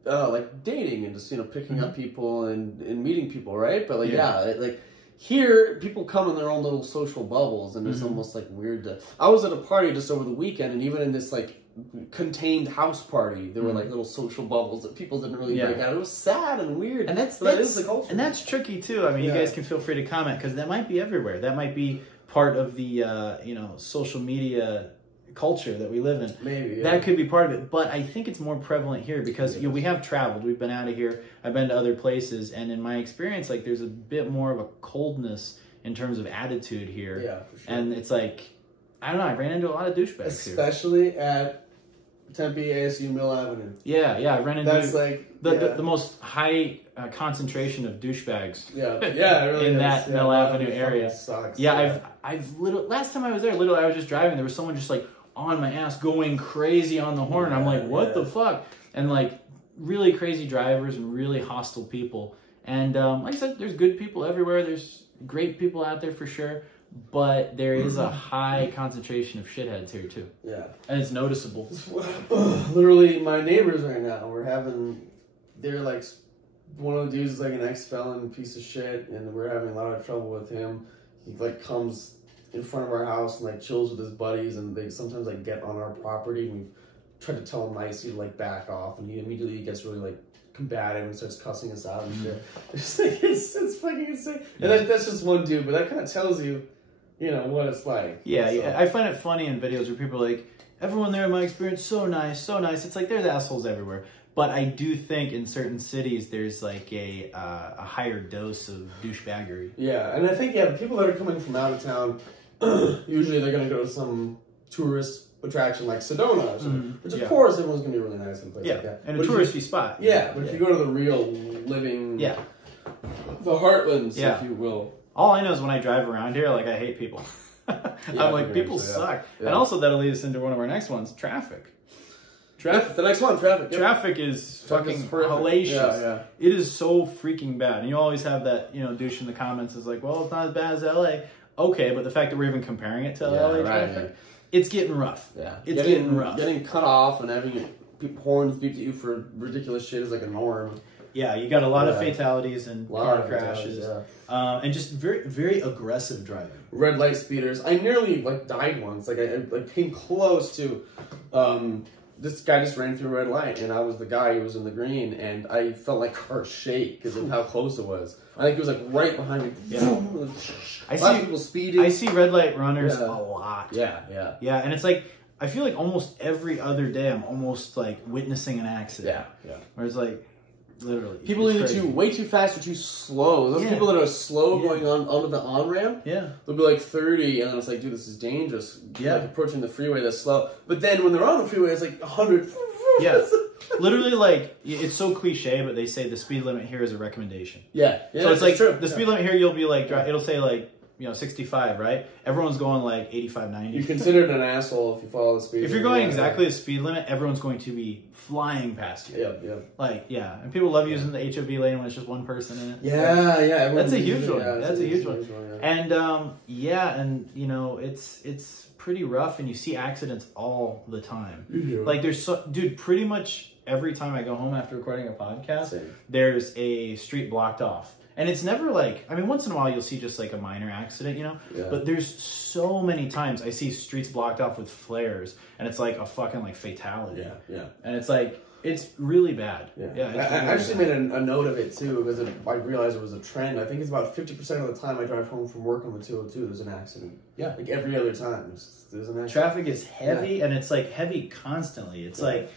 like dating and just picking up people and meeting people, right? But like here people come in their own little social bubbles, and it's almost like weird to. I was at a party just over the weekend, and even in this like contained house party, there were like little social bubbles that people didn't really break out. It was sad and weird, and that is the culture, and that's tricky too. I mean, you guys can feel free to comment, because that might be everywhere. That might be part of the social media culture that we live in. Maybe that could be part of it, but I think it's more prevalent here because we have traveled. We've been out of here. I've been to other places, and in my experience, like there's a bit more of a coldness in terms of attitude here. Yeah, for sure. And it's like, I don't know. I ran into a lot of douchebags especially at Tempe, ASU, Mill Avenue. Yeah, I ran into like the most high concentration of douchebags. Yeah, it really in is. that Mill Avenue area. Sucks. Yeah, I've last time I was there, I was just driving. There was someone just like on my ass going crazy on the horn. I'm like, what the fuck? And like really crazy drivers and really hostile people. And like I said, there's good people everywhere. There's great people out there for sure. But there is a high concentration of shitheads here too. Yeah. And it's noticeable. Literally, my neighbors right now, they're like, one of the dudes is like an ex-felon piece of shit, and we're having a lot of trouble with him. He like comes in front of our house and like chills with his buddies, and they sometimes like get on our property, and we've tried to tell him nicely to like back off, and he immediately gets really like combative and starts cussing us out and shit. It's like, it's fucking insane. And that's just one dude, but that kind of tells you, what it's like. Yeah, I find it funny in videos where people are like, everyone there in my experience, so nice, so nice. It's like, there's assholes everywhere. But I do think in certain cities, there's like a higher dose of douchebaggery. Yeah, and I think, the people that are coming from out of town, usually they're going to go to some tourist attraction like Sedona or something, which of course everyone's going to be really nice in a place like that. And a touristy spot. Yeah, but if you go to the real living, the heartlands, if you will. All I know is when I drive around here, like I hate people. I'm like, people suck. Yeah. And also that'll lead us into one of our next ones, traffic. The next one, traffic. Yep. Traffic is fucking hellacious. Yeah. It is so freaking bad. And you always have that, douche in the comments is like, well, it's not as bad as LA. Okay, but the fact that we're even comparing it to LA traffic, it's getting rough. Yeah. It's getting rough. Getting cut off and having horns beeped at you for ridiculous shit is like a norm. Yeah, you got a lot of fatalities and car crashes. And just very, very aggressive driving. Red light speeders. I nearly died once. Like I came close to this guy just ran through a red light, and I was the guy who was in the green, and I felt like car shake because of how close it was. I think it was like right behind me. Yeah. I see people speeding. I see red light runners a lot. Yeah, and it's like, I feel like almost every other day I'm almost like witnessing an accident. Yeah. Where it's like, literally. People either way too fast or too slow. Those people that are slow going onto the on-ramp, they'll be like 30, and then it's like, dude, this is dangerous. Like approaching the freeway that's slow. But then when they're on the freeway, it's like 100. Yeah. Literally, like, it's so cliche, but they say the speed limit here is a recommendation. Yeah. So it's like, the speed limit here, you'll be like, it'll say like, 65, right? Everyone's going like 85, 90. You're considered an asshole if you follow the speed limit. If you're going exactly the speed limit, everyone's going to be flying past you. Yeah. And people love using the HOV lane when it's just one person in it. Yeah. That's a huge one. That's a huge one. And, it's pretty rough, and you see accidents all the time. Like, dude, pretty much every time I go home after recording a podcast, there's a street blocked off. And it's never like, once in a while you'll see just like a minor accident, but there's so many times I see streets blocked off with flares, and it's like a fucking like fatality. Yeah. And it's like, it's really bad. I actually made a note of it too, because I realized it was a trend. I think it's about 50% of the time I drive home from work on the 202, there's an accident. Yeah. Like every other time, there's an accident. Traffic is heavy, and it's like heavy constantly. It's like,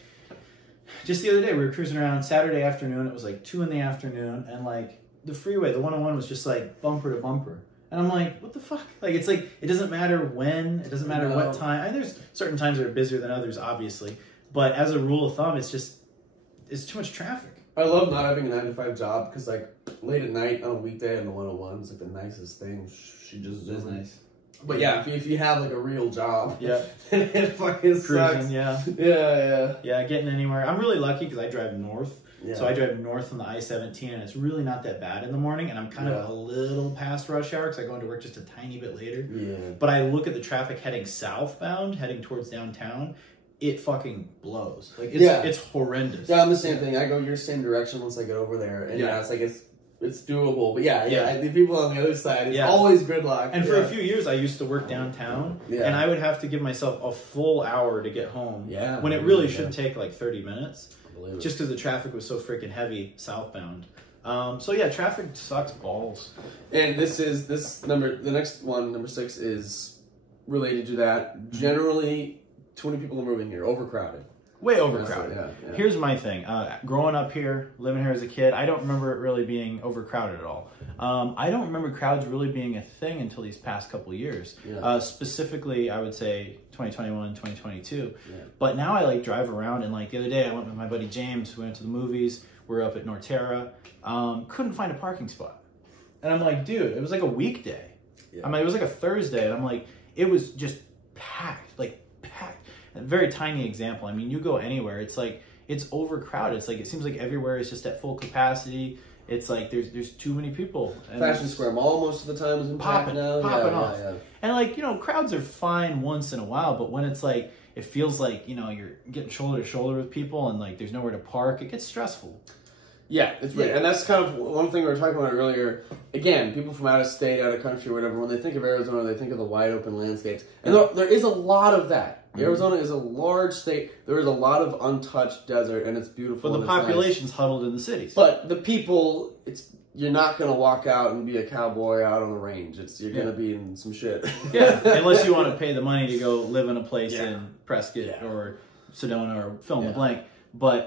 just the other day we were cruising around Saturday afternoon, it was like 2 in the afternoon, and like, the freeway, the 101 was just like bumper to bumper. And I'm like, what the fuck? Like, it's like, it doesn't matter when, it doesn't matter what time. There's certain times that are busier than others, obviously. But as a rule of thumb, it's too much traffic. I love not having a 9-to-5 job, because like late at night on a weekday on the 101 is like the nicest thing. She just is nice. But yeah, if you have like a real job, it fucking sucks. Yeah, getting anywhere. I'm really lucky because I drive north. So I drive north on the I-17, and it's really not that bad in the morning, and I'm kind of a little past rush hour because I go into work just a tiny bit later. But I look at the traffic heading southbound, heading towards downtown. it fucking blows. Like it's horrendous. Yeah, I'm the same thing. I go your same direction once I get over there, and it's like it's doable. But the people on the other side, it's always gridlock. And for a few years, I used to work downtown, and I would have to give myself a full hour to get home. Yeah, when it really should take like 30 minutes, just because the traffic was so freaking heavy southbound. So yeah, traffic sucks balls. And the next one, number 6, is related to that. Generally, too many people are moving here, overcrowded. Way overcrowded. Yeah. Here's my thing. Growing up here, living here as a kid, I don't remember it really being overcrowded at all. I don't remember crowds really being a thing until these past couple of years. Yeah. Specifically, I would say 2021, 2022. Yeah. But now I like drive around, and like the other day I went with my buddy James. We went to the movies. We're up at Norterra. Couldn't find a parking spot. And I'm like, dude, it was like a weekday. Yeah. I mean, it was like a Thursday, and I'm like, it was just packed, like packed. A very tiny example. I mean, you go anywhere, it's like, it's overcrowded. It's like, it seems like everywhere is just at full capacity. It's like, there's too many people. And Fashion Square Mall most of the time is in popping off. Yeah. And like, you know, crowds are fine once in a while, but when it's like, it feels like, you know, you're getting shoulder to shoulder with people and like, there's nowhere to park, it gets stressful. Yeah, it's weird. And that's kind of one thing we were talking about earlier. Again, people from out of state, out of country, whatever, when they think of Arizona, they think of the wide open landscapes. And there is a lot of that. Arizona is a large state. There is a lot of untouched desert, and it's beautiful. But the population's huddled in the cities. But the people, you're not going to walk out and be a cowboy out on the range. You're going to be in some shit. Yeah, unless you want to pay the money to go live in a place in Prescott or Sedona or fill in the blank. But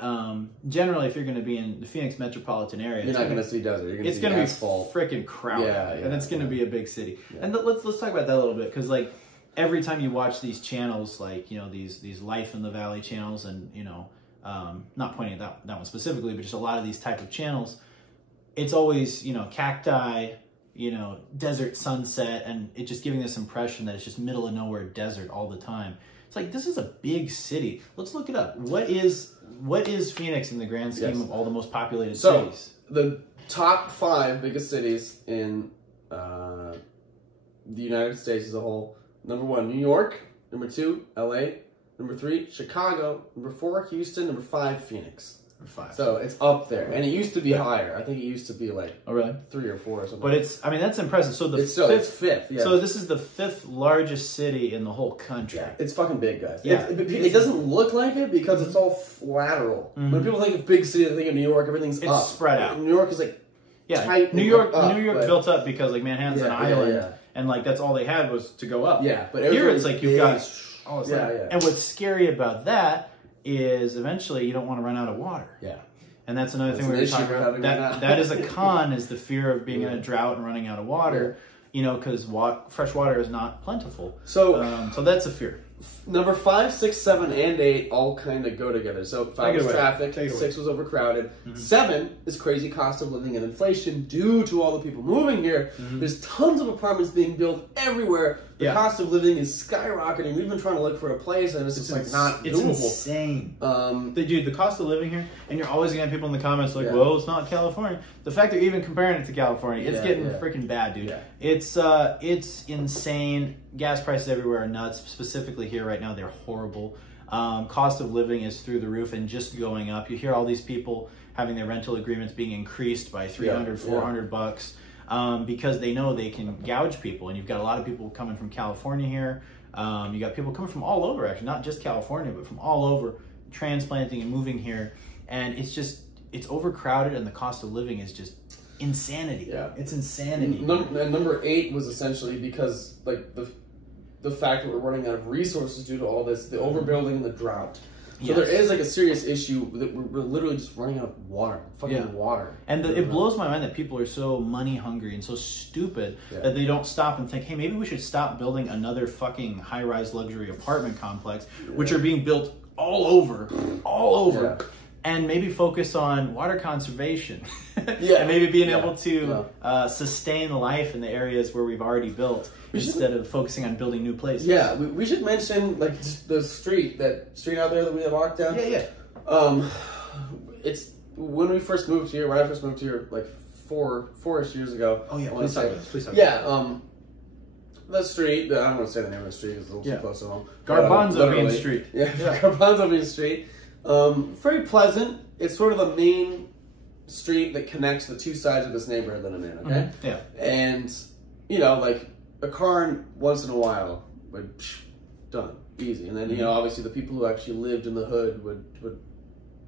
generally, if you're going to be in the Phoenix metropolitan area, you're not going to see desert. You're going to see asphalt. Be freaking crowded, and it's going to be a big city. Yeah. And let's talk about that a little bit, because like every time you watch these channels, like you know these Life in the Valley channels, and you know, not pointing at that one specifically, but just a lot of these type of channels, it's always cacti, desert sunset, and it just giving this impression that it's just middle of nowhere desert all the time. It's like, this is a big city. Let's look it up. What is Phoenix in the grand scheme of all the most populated cities? The top 5 biggest cities in the United States as a whole. Number 1, New York. Number 2, LA. Number 3, Chicago. Number 4, Houston. Number 5, Phoenix. 5. So it's up there, and it used to be higher. I think it used to be like 3 or 4 or something. But that's impressive. So it's fifth. Yeah. So this is the 5th largest city in the whole country. Yeah, it's fucking big, guys. Yeah, it doesn't look like it because it's all lateral. Mm-hmm. When people think of big city, they think of New York. Everything's up, spread out. New York is like tight. New York built up because like Manhattan's an island, and like that's all they had was to go up. Yeah, but here it's like you've got all this. And what's scary about that is eventually you don't want to run out of water. Yeah. And that's another thing we were talking about. That is a con, is the fear of being in a drought and running out of water, because fresh water is not plentiful. So that's a fear. Number 5, 6, 7, and 8 all kind of go together. So 5 was traffic, 6 was overcrowded. Mm-hmm. 7 is crazy cost of living and inflation due to all the people moving here. Mm-hmm. There's tons of apartments being built everywhere. The cost of living is skyrocketing. We've been trying to look for a place, and it's just like not doable. It's insane. Dude, the cost of living here, and you're always going to have people in the comments like, well, it's not California. The fact they're even comparing it to California, it's getting freaking bad, dude. Yeah. It's insane. Gas prices everywhere are nuts. Specifically here right now, they're horrible. Cost of living is through the roof and just going up. You hear all these people having their rental agreements being increased by $300, $400 because they know they can gouge people. And you've got a lot of people coming from California here. You got people coming from all over, actually, not just California, but from all over, transplanting and moving here. And it's overcrowded, and the cost of living is just insanity. Yeah, it's insanity. And number 8 was essentially because like the fact that we're running out of resources due to all this, the overbuilding and the drought. So there is like a serious issue that we're literally just running out of water, water. And it blows my mind that people are so money hungry and so stupid that they don't stop and think, hey, maybe we should stop building another fucking high-rise luxury apartment complex, which are being built all over. And maybe focus on water conservation. And maybe being able to sustain life in the areas where we've already built instead of focusing on building new places. Yeah, we should mention like the street out there that we have walked down. It's when we first moved here, when I first moved here like four-ish years ago. Oh yeah, please talk about this. Yeah, the street. I don't want to say the name of the street. It's a little too close to home. Garbanzo Bean Street. Yeah, Garbanzo Bean Street. Very pleasant. It's sort of the main street that connects the two sides of this neighborhood that I'm in, okay? Yeah. And, you know, like, a car once in a while would, done, easy. And then, you know, obviously the people who actually lived in the hood would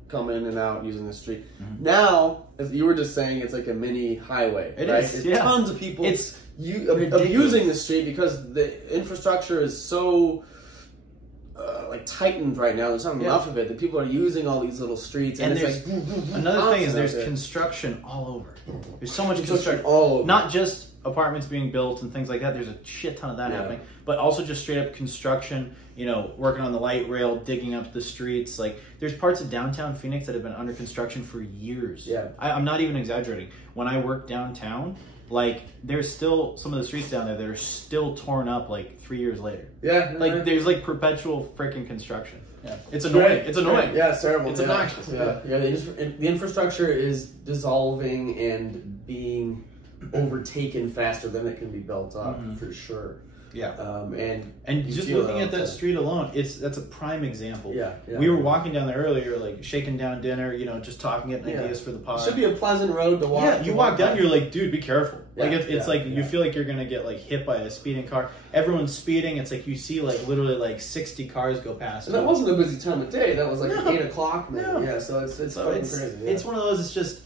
come in and out using the street. Now, as you were just saying, it's like a mini highway, right? Is, There's tons of people abusing the street because the infrastructure is so... like tightened right now. There's not enough of it. That people are using all these little streets, and it's like another thing is there's construction all over. There's so much construction all over. Not just apartments being built and things like that. There's a shit ton of that happening, but also just straight up construction. You know, working on the light rail, digging up the streets. Like there's parts of downtown Phoenix that have been under construction for years. Yeah, I'm not even exaggerating. When I work downtown, like there's still some of the streets down there that are still torn up like 3 years later. Yeah, like there's like perpetual freaking construction. Yeah, it's annoying. It's annoying. Yeah, it's terrible. It's obnoxious. Yeah. The infrastructure is dissolving and being overtaken faster than it can be built up for sure. Yeah. And just looking at that street alone, that's a prime example. Yeah. We were walking down there earlier, like shaking down dinner, you know, just talking, getting ideas for the pod. It should be a pleasant road to walk. Yeah, you walk down, you're like, dude, be careful. Yeah, like it's like you feel like you're gonna get like hit by a speeding car. Everyone's speeding. It's like you see like literally like 60 cars go past. And that wasn't a busy time of day. That was like 8 o'clock, maybe. No. Yeah, so it's crazy. Yeah. It's one of those. It's just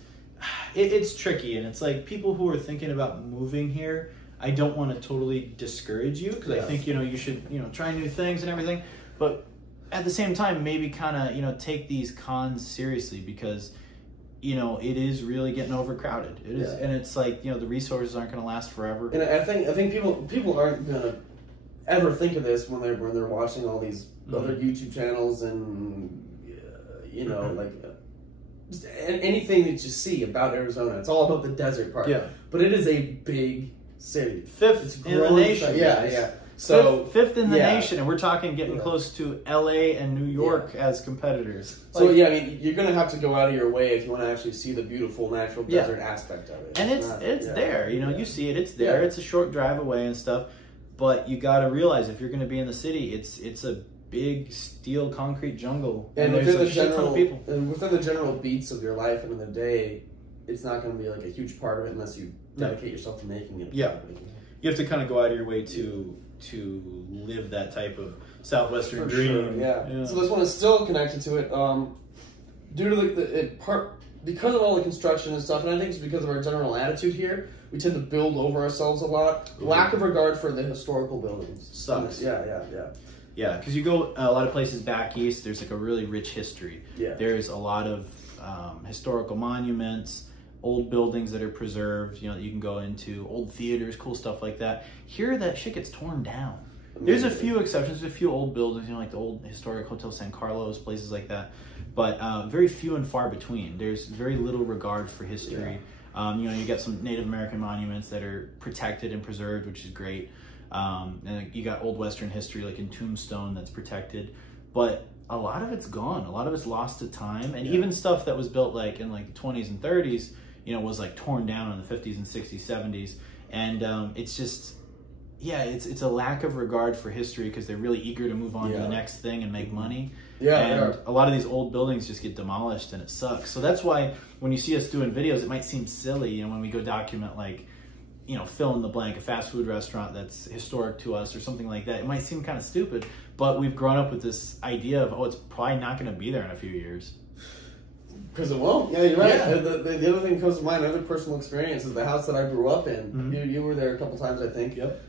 it's tricky, and it's like people who are thinking about moving here. I don't want to totally discourage you because I think, you know, you should, you know, try new things and everything. But at the same time, maybe kind of, you know, take these cons seriously because, you know, it is really getting overcrowded. It is, and it's like, you know, the resources aren't going to last forever. And I think people aren't going to ever think of this when they're watching all these other YouTube channels and, you know, like... just anything that you see about Arizona. It's all about the desert part. Yeah. But it is a big city. Fifth in the nation. Yeah. So fifth in the nation, and we're talking getting close to LA and New York as competitors. So I mean, you're gonna have to go out of your way if you want to actually see the beautiful natural desert aspect of it. And it's there. You know, you see it. It's there. It's a short drive away and stuff. But you got to realize if you're going to be in the city, it's a big steel concrete jungle, and there's a shit ton of people. And within the general beats of your life and in the day, it's not going to be like a huge part of it unless you dedicate yourself to making it. Yeah, you have to kind of go out of your way to live that type of Southwestern dream. Sure, yeah. So this one is still connected to it, due to because of all the construction and stuff, and I think it's because of our general attitude here. We tend to build over ourselves a lot. Lack of regard for the historical buildings sucks. Yeah, because you go a lot of places back east, there's like a really rich history. Yeah. There's a lot of historical monuments, old buildings that are preserved, you know, that you can go into, old theaters, cool stuff like that. Here, that shit gets torn down. There's a few exceptions, there's a few old buildings, you know, like the old historic Hotel San Carlos, places like that. But very few and far between. There's very little regard for history. You know, you get some Native American monuments that are protected and preserved, which is great. And you got old Western history like in Tombstone that's protected, but a lot of it's gone. A lot of it's lost to time, and even stuff that was built like in like the 20s and 30s, you know, was like torn down in the 50s and 60s, 70s, and it's just, it's a lack of regard for history because they're really eager to move on to the next thing and make money. And a lot of these old buildings just get demolished, and it sucks. So that's why when you see us doing videos, it might seem silly, you know, when we go document like, you know, fill in the blank, a fast food restaurant that's historic to us or something like that. It might seem kind of stupid, but we've grown up with this idea of, it's probably not going to be there in a few years. Because it won't. Yeah, you're right. Yeah. The other thing that comes to mind, another personal experience, is the house that I grew up in. You were there a couple times, I think. Yep.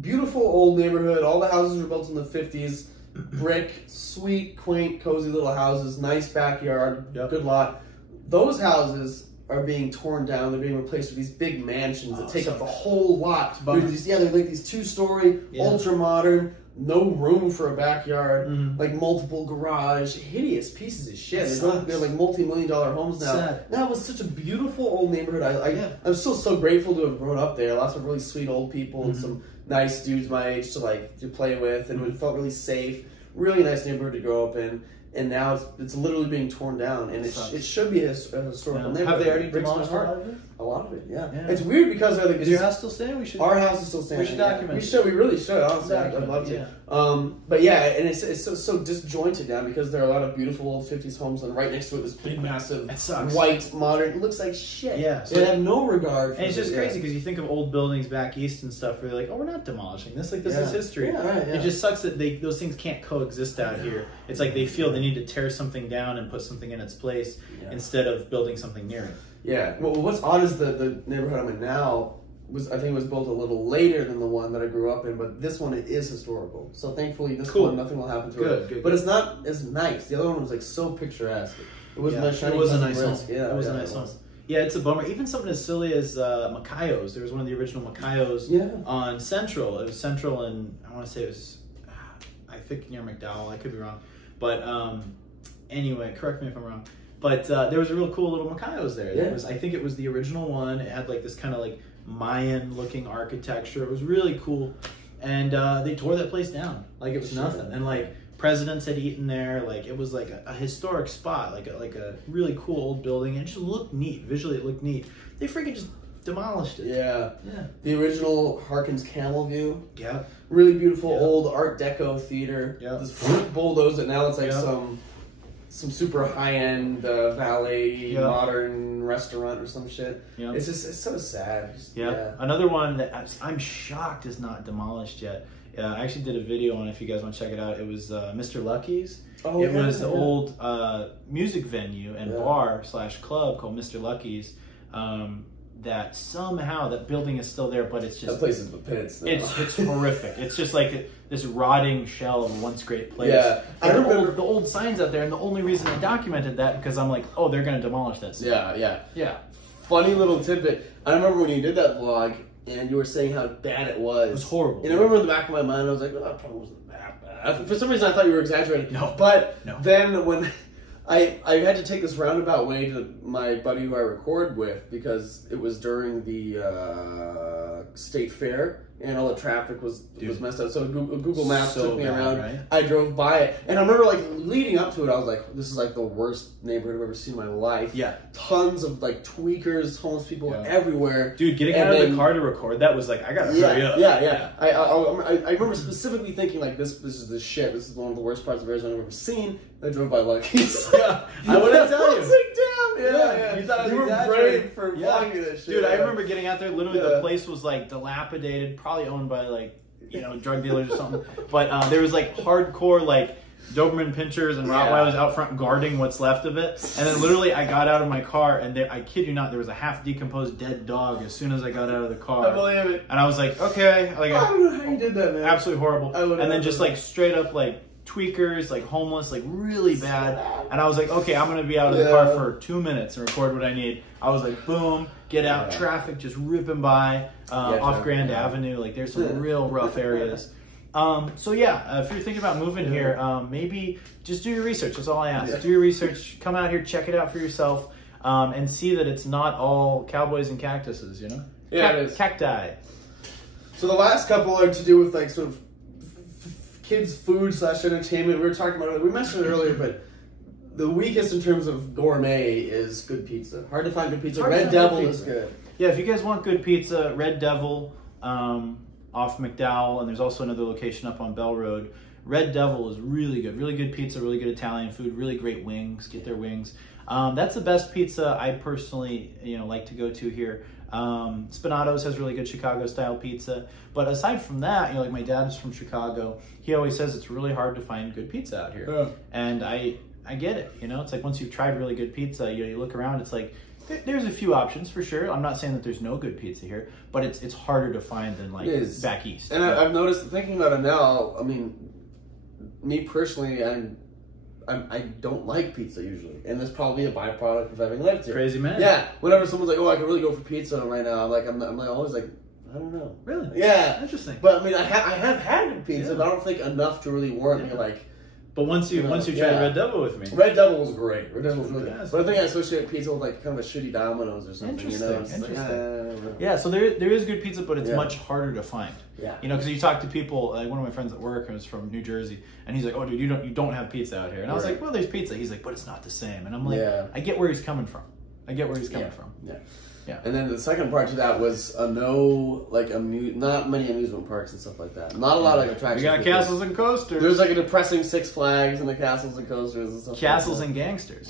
Beautiful old neighborhood. All the houses were built in the 50s. Brick, sweet, quaint, cozy little houses, nice backyard, good lot. Those houses are being torn down. They're being replaced with these big mansions that take up the whole lot. They're like these 2-story, ultra modern, no room for a backyard, like multiple garage, hideous pieces of shit. They're like multi-million-dollar homes now. Sad. That was such a beautiful old neighborhood. I'm still so grateful to have grown up there. Lots of really sweet old people and some nice dudes my age to play with, and it felt really safe. Really nice neighborhood to grow up in. and now it's literally being torn down, and it should be a historical neighborhood. Have they already demolished a lot of it? Yeah. It's weird because is your house still standing? Our house is still standing. We should document. We really should. Honestly, I'd love to. Yeah. But yeah, and it's so disjointed now because there are a lot of beautiful old 50s homes, and right next to it this big, massive, white, modern. It looks like shit. Yeah. So they have no regard for and it's just crazy because you think of old buildings back east and stuff where they're like, oh, we're not demolishing this. Like, this is history. Yeah, right, It just sucks that those things can't coexist out here. It's like they feel they need to tear something down and put something in its place instead of building something near it. Yeah. Well, what's odd is the neighborhood I'm in now I think it was built a little later than the one that I grew up in, but this one is historical. So thankfully, this one nothing will happen to it. But it's not as nice. The other one was like so picturesque. It was nice. It was a nice home. Yeah, it was a nice home. Yeah, it's a bummer. Even something as silly as Macayos. There was one of the original Macayos on Central. It was Central, and I want to say it was, I think near McDowell. I could be wrong, but anyway, correct me if I'm wrong. But there was a real cool little Macayos there. There was, I think it was the original one. It had like this kind of like Mayan-looking architecture. It was really cool, and they tore that place down like it was nothing. And like presidents had eaten there. Like it was like a historic spot, like a really cool old building, and it just looked neat. Visually, it looked neat. They freaking just demolished it. Yeah. The original Harkins Camel View. Yeah. Really beautiful old Art Deco theater. Yeah. Just bulldozed it. Now it's like some super high-end valet modern restaurant or some shit. Yeah. It's so sad. Another one that I'm shocked is not demolished yet. I actually did a video on it if you guys want to check it out. It was Mr. Lucky's. It was the old music venue and bar / club called Mr. Lucky's. That somehow that building is still there, but it's just that place is the pits. It's horrific. It's just like this rotting shell of a once great place. Yeah, I remember the old signs out there, and the only reason I documented that because I'm like, oh, they're gonna demolish that stuff. Yeah. Funny little tidbit. I remember when you did that vlog, and you were saying how bad it was. It was horrible. And I remember in the back of my mind, I was like, well, that probably wasn't that bad. For some reason, I thought you were exaggerating. No, but then when I had to take this roundabout way to my buddy who I record with because it was during the state fair and all the traffic was messed up. So Google Maps took me around. Right? I drove by it, and I remember like leading up to it, I was like, "This is like the worst neighborhood I've ever seen in my life." Yeah, tons of like tweakers, homeless people everywhere. Dude, getting out of the car to record that was like, I gotta hurry up. Yeah. I remember specifically thinking like, this is the shit. This is one of the worst parts of Arizona I've ever seen. I drove by Lucky's. I wouldn't tell you. I was like, damn, You thought I was you were brave for vlogging this shit. Dude, I remember getting out there. Literally, the place was like dilapidated, probably owned by like drug dealers or something. But there was like hardcore like Doberman pinchers and Rottweilers out front guarding what's left of it. And then literally, I got out of my car, and I kid you not, there was a half decomposed dead dog as soon as I got out of the car. I believe it. And I was like, okay, like I don't know how you did that, man. Absolutely horrible. And then just like straight up like tweakers, like homeless, like really bad. And I was like, okay, I'm gonna be out of the car for 2 minutes and record what I need. I was like, boom, get out, traffic just ripping by off Grand Avenue. Like there's some real rough areas. So yeah, if you're thinking about moving here, maybe just do your research. That's all I ask. Do your research. Come out here, check it out for yourself, and see that it's not all cowboys and cactuses. You know, it is. Cacti. So the last couple are to do with like sort of kids' food / entertainment. We were talking about it. We mentioned it earlier, but the weakest in terms of gourmet is good pizza. Hard to find good pizza. Red Devil is good. Yeah, if you guys want good pizza, Red Devil off McDowell, and there's also another location up on Bell Road. Red Devil is really good pizza, really good Italian food, really great wings. Get their wings. That's the best pizza I personally like to go to here. Spinato's has really good Chicago style pizza, but aside from that, like my dad's from Chicago, he always says it's really hard to find good pizza out here. And I get it. It's like once you've tried really good pizza, you look around, it's like there's a few options for sure. I'm not saying that there's no good pizza here, but it's harder to find than like back east. And I've noticed, thinking about it now, I mean, me personally, I don't like pizza usually, and that's probably a byproduct of having lived here. Crazy man. Yeah. Whenever someone's like, "Oh, I could really go for pizza right now," I'm like always like, I don't know. Really? Yeah. Interesting. But I mean, I have had good pizza, but I don't think enough to really warrant me like But once you tried Red Devil with me, Red Devil was great. Red Devil was really good. But I think I associate pizza with like kind of a shitty Domino's or something. Yeah, so there is good pizza, but it's much harder to find. Yeah. You know, because you talk to people, like one of my friends at work who's from New Jersey, and he's like, "Oh, dude, you don't have pizza out here." And I was like, "Well, there's pizza." He's like, "But it's not the same." And I'm like, I get where he's coming from. Yeah. And then the second part to that was not many amusement parks and stuff like that. Not a lot of attractions. We got castles and coasters. There's like a depressing Six Flags and the castles and coasters and stuff. Castles and gangsters.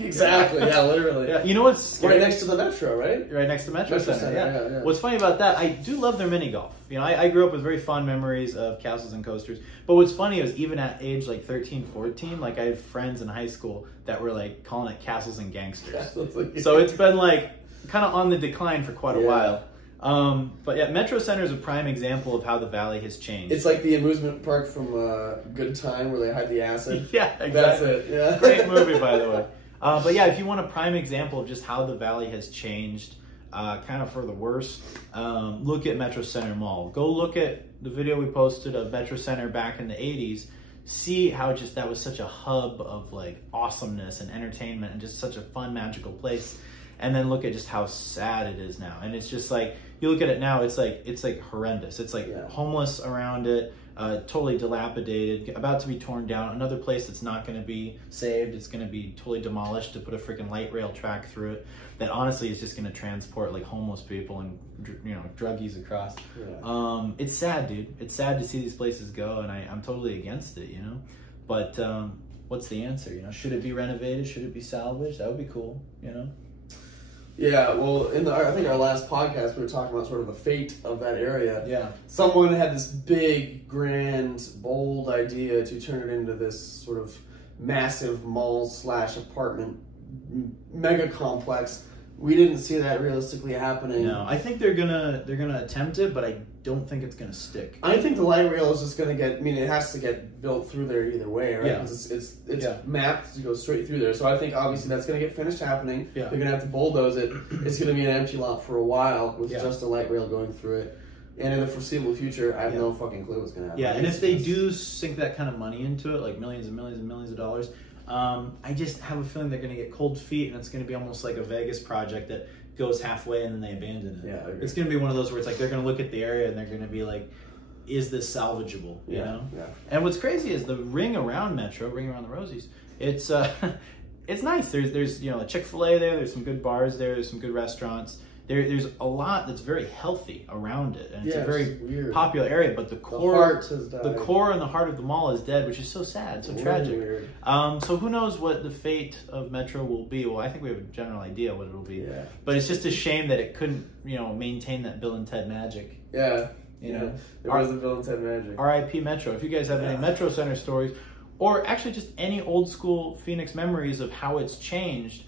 Exactly. Yeah, literally. Yeah. You know what's scary? Right next to the Metro, right? Right next to Metro Center. Yeah. What's funny about that? I do love their mini golf. You know, I grew up with very fond memories of castles and coasters. But what's funny is even at age like 13, 14, like I had friends in high school that were like calling it castles and gangsters. So it's been like kind of on the decline for quite a while. But yeah, Metro Center is a prime example of how the valley has changed. It's like the amusement park from Good Time where they hide the acid. Yeah, exactly. That's it. Yeah. Great movie, by the way. But yeah, if you want a prime example of just how the valley has changed, kind of for the worse, look at Metro Center Mall. Go look at the video we posted of Metro Center back in the 80s. See how just that was such a hub of like awesomeness and entertainment and just such a fun, magical place. And then look at just how sad it is now. And it's just like, you look at it now, it's like horrendous. It's like homeless around it, totally dilapidated, about to be torn down. Another place that's not going to be saved. It's going to be totally demolished to put a freaking light rail track through it. That honestly is just going to transport like homeless people and, you know, druggies across. It's sad, dude. It's sad to see these places go, and I'm totally against it, you know. But what's the answer? You know, should it be renovated? Should it be salvaged? That would be cool, you know. Yeah, well, I think our last podcast we were talking about sort of the fate of that area. Yeah. Someone had this big, grand, bold idea to turn it into this sort of massive mall/apartment mega complex. We didn't see that realistically happening. No, I think they're gonna attempt it, but I don't think it's gonna stick. I think the light rail is just gonna get. I mean, it has to get built through there either way, right? Because it's mapped to go straight through there. So I think obviously that's gonna get finished happening. They're gonna have to bulldoze it. It's gonna be an empty lot for a while with just a light rail going through it. And in the foreseeable future, I have no fucking clue what's gonna happen. Yeah, and if they do sink that kind of money into it, like millions and millions and millions of dollars. I just have a feeling they're going to get cold feet, and it's going to be almost like a Vegas project that goes halfway and then they abandon it. Yeah, it's going to be one of those where it's like they're going to look at the area and they're going to be like, is this salvageable? You know? Yeah. And what's crazy is the ring around Metro, ring around the Rosies, it's it's nice. There's you know, a Chick-fil-A there, there's some good bars there's some good restaurants. There's a lot that's very healthy around it, and it's a very popular area. But the core and the heart of the mall is dead, which is so sad, so tragic. So who knows what the fate of Metro will be? Well, I think we have a general idea what it'll be. Yeah. But it's just a shame that it couldn't, you know, maintain that Bill and Ted magic. Yeah. You know, there was the Bill and Ted magic. R.I.P. Metro. If you guys have any Metro Center stories, or actually just any old school Phoenix memories of how it's changed,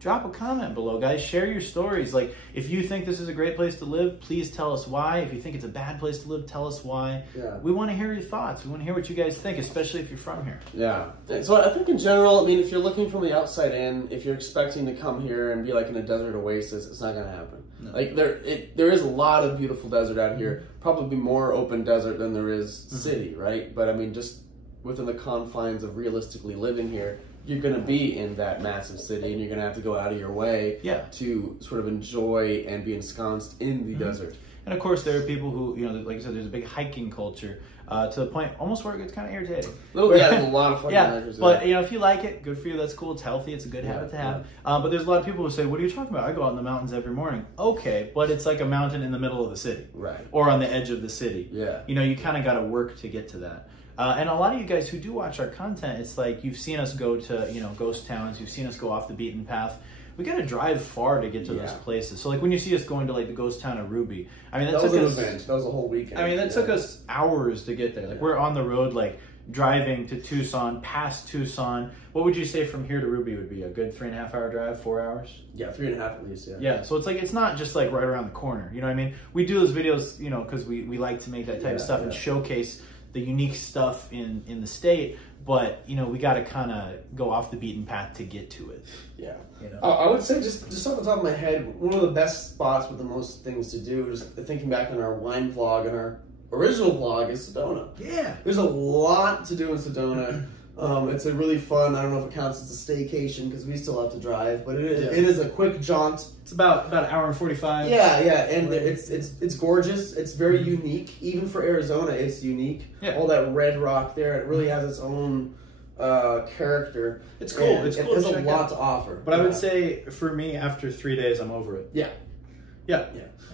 drop a comment below, guys. Share your stories. Like, if you think this is a great place to live, please tell us why. If you think it's a bad place to live, tell us why. Yeah. We want to hear your thoughts. We want to hear what you guys think, especially if you're from here. Yeah. So I think in general, I mean, if you're looking from the outside in, if you're expecting to come here and be like in a desert oasis, it's not going to happen. No. Like, there is a lot of beautiful desert out here. Probably more open desert than there is city, right? But I mean, just within the confines of realistically living here, you're going to be in that massive city, and you're going to have to go out of your way to sort of enjoy and be ensconced in the desert. And of course, there are people who, you know, like I said, there's a big hiking culture to the point almost where it gets kind of irritating. There's a lot of fun. But you know, if you like it, good for you. That's cool. It's healthy. It's a good habit to have. But there's a lot of people who say, "What are you talking about? I go out in the mountains every morning." Okay, but it's like a mountain in the middle of the city, right? Or on the edge of the city. Yeah. You know, you kind of got to work to get to that. And a lot of you guys who do watch our content, it's like you've seen us go to, you know, ghost towns. You've seen us go off the beaten path. We got to drive far to get to those places. So like when you see us going to like the ghost town of Ruby, I mean, that took us, that was a whole weekend. I mean, that took us hours to get there. Like we're on the road, like driving to Tucson, past Tucson. What would you say from here to Ruby would be a good 3.5 hour drive, 4 hours? Yeah, 3.5 at least. Yeah. So it's like, it's not just like right around the corner. You know what I mean? We do those videos, you know, because we like to make that type of stuff and showcase the unique stuff in the state, but you know, we got to kind of go off the beaten path to get to it. Yeah, you know? I would say just off the top of my head, one of the best spots with the most things to do, just thinking back on our wine vlog and our original vlog, is Sedona. Yeah, there's a lot to do in Sedona. It's a really fun, I don't know if it counts as a staycation because we still have to drive, but it is a quick jaunt. It's about an hour and 45. Yeah, and it's gorgeous. It's very unique. Even for Arizona, it's unique. Yeah. All that red rock there, it really has its own character. It's cool. It's cool. It has a lot to offer. But I would say, for me, after 3 days, I'm over it. Yeah. Yeah.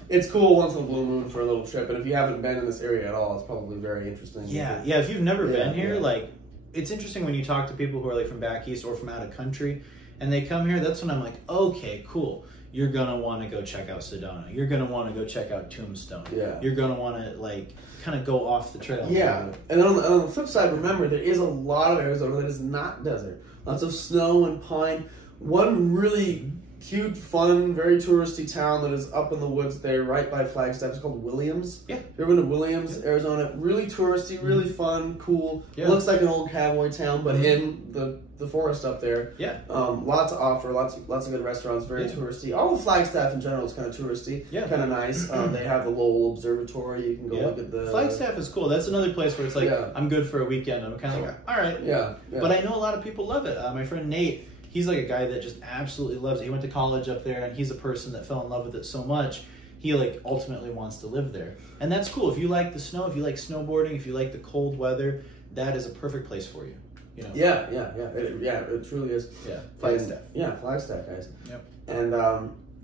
It's cool once in a blue moon for a little trip, and if you haven't been in this area at all, it's probably very interesting. Yeah, if you've never been here, like, it's interesting when you talk to people who are like from back east or from out of country, and they come here, that's when I'm like, okay, cool. You're gonna want to go check out Sedona. You're gonna want to go check out Tombstone. Yeah. You're gonna want to like kind of go off the trail. Yeah. And on the flip side, remember there is a lot of Arizona that is not desert. Lots of snow and pine. One really cute, fun, very touristy town that is up in the woods there, right by Flagstaff. It's called Williams. Yeah. You ever been to Williams, Arizona? Really touristy, really fun, cool. Yeah. Looks like an old cowboy town, but in the forest up there. Yeah. Lots to offer, lots of good restaurants, very touristy. All of Flagstaff in general is kind of touristy. Yeah. Kind of nice. They have the Lowell Observatory. You can go look at the... Flagstaff is cool. That's another place where it's like, I'm good for a weekend. I'm kind of like, all right. Yeah. But I know a lot of people love it. My friend Nate, he's like a guy that just absolutely loves it. He went to college up there, and he's a person that fell in love with it so much, he like ultimately wants to live there. And that's cool. If you like the snow, if you like snowboarding, if you like the cold weather, that is a perfect place for you. You know? Yeah. It truly is. Yeah, Flagstaff. Flagstaff, guys. Yep. And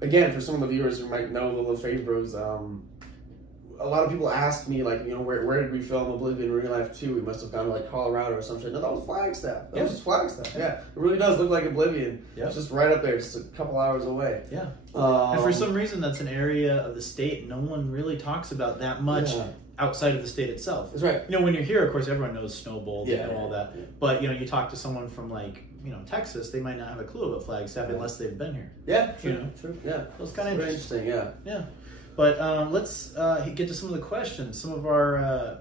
again, for some of the viewers who might know the Lefebvres, a lot of people ask me, like, where did we film Oblivion Real Life 2? We must have gone to, like, Colorado or some shit. No, that was Flagstaff. That was just Flagstaff. Yeah. It really does look like Oblivion. Yeah. It's just right up there, just a couple hours away. Yeah. And for some reason, that's an area of the state no one really talks about that much outside of the state itself. That's right. When you're here, of course, everyone knows Snowbowl, they know all that. Yeah. But, you talk to someone from, like, Texas, they might not have a clue about Flagstaff unless they've been here. Yeah, true. Yeah. So it's kind of interesting, Yeah. But let's get to some of the questions. Some of our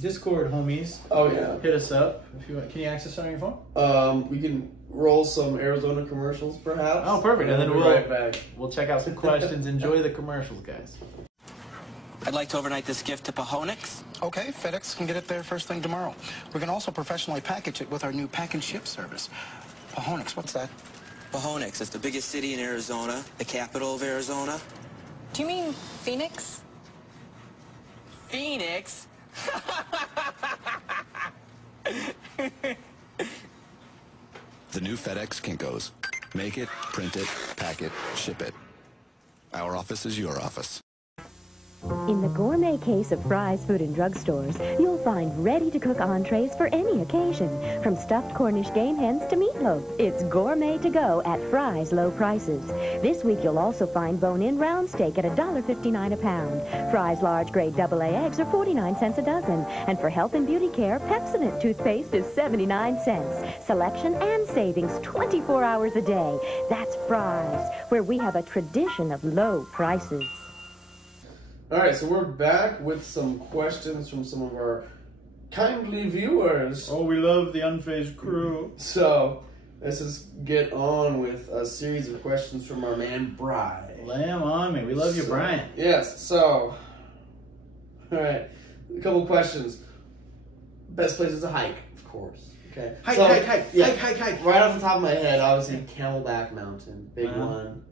Discord homies. Oh yeah. Hit us up if you want. Can you access it on your phone? We can roll some Arizona commercials, perhaps. Oh, perfect. And then we'll right back. We'll check out some questions. Enjoy the commercials, guys. I'd like to overnight this gift to Pahonix. Okay, FedEx can get it there first thing tomorrow. We can also professionally package it with our new pack and ship service. Pahonix, what's that? Pahonix, it's the biggest city in Arizona, the capital of Arizona. Do you mean Phoenix? Phoenix? The new FedEx Kinkos. Make it, print it, pack it, ship it. Our office is your office. In the gourmet case of Fry's Food and Drug Stores, you'll find ready-to-cook entrees for any occasion. From stuffed Cornish game hens to meatloaf, it's gourmet to go at Fry's low prices. This week you'll also find bone-in round steak at $1.59 a pound. Fry's large-grade AA eggs are 49 cents a dozen. And for health and beauty care, Pepsodent toothpaste is 79 cents. Selection and savings 24 hours a day. That's Fry's, where we have a tradition of low prices. All right, so we're back with some questions from some of our kindly viewers. Oh, we love the Unfazed crew. So let's just get on with a series of questions from our man, Bri. Lay 'em on me. We love you, Brian. Yes, so, all right, a couple questions. Best places to hike, of course. Okay. Hike. Right off the top of my head, obviously, Camelback Mountain, big one.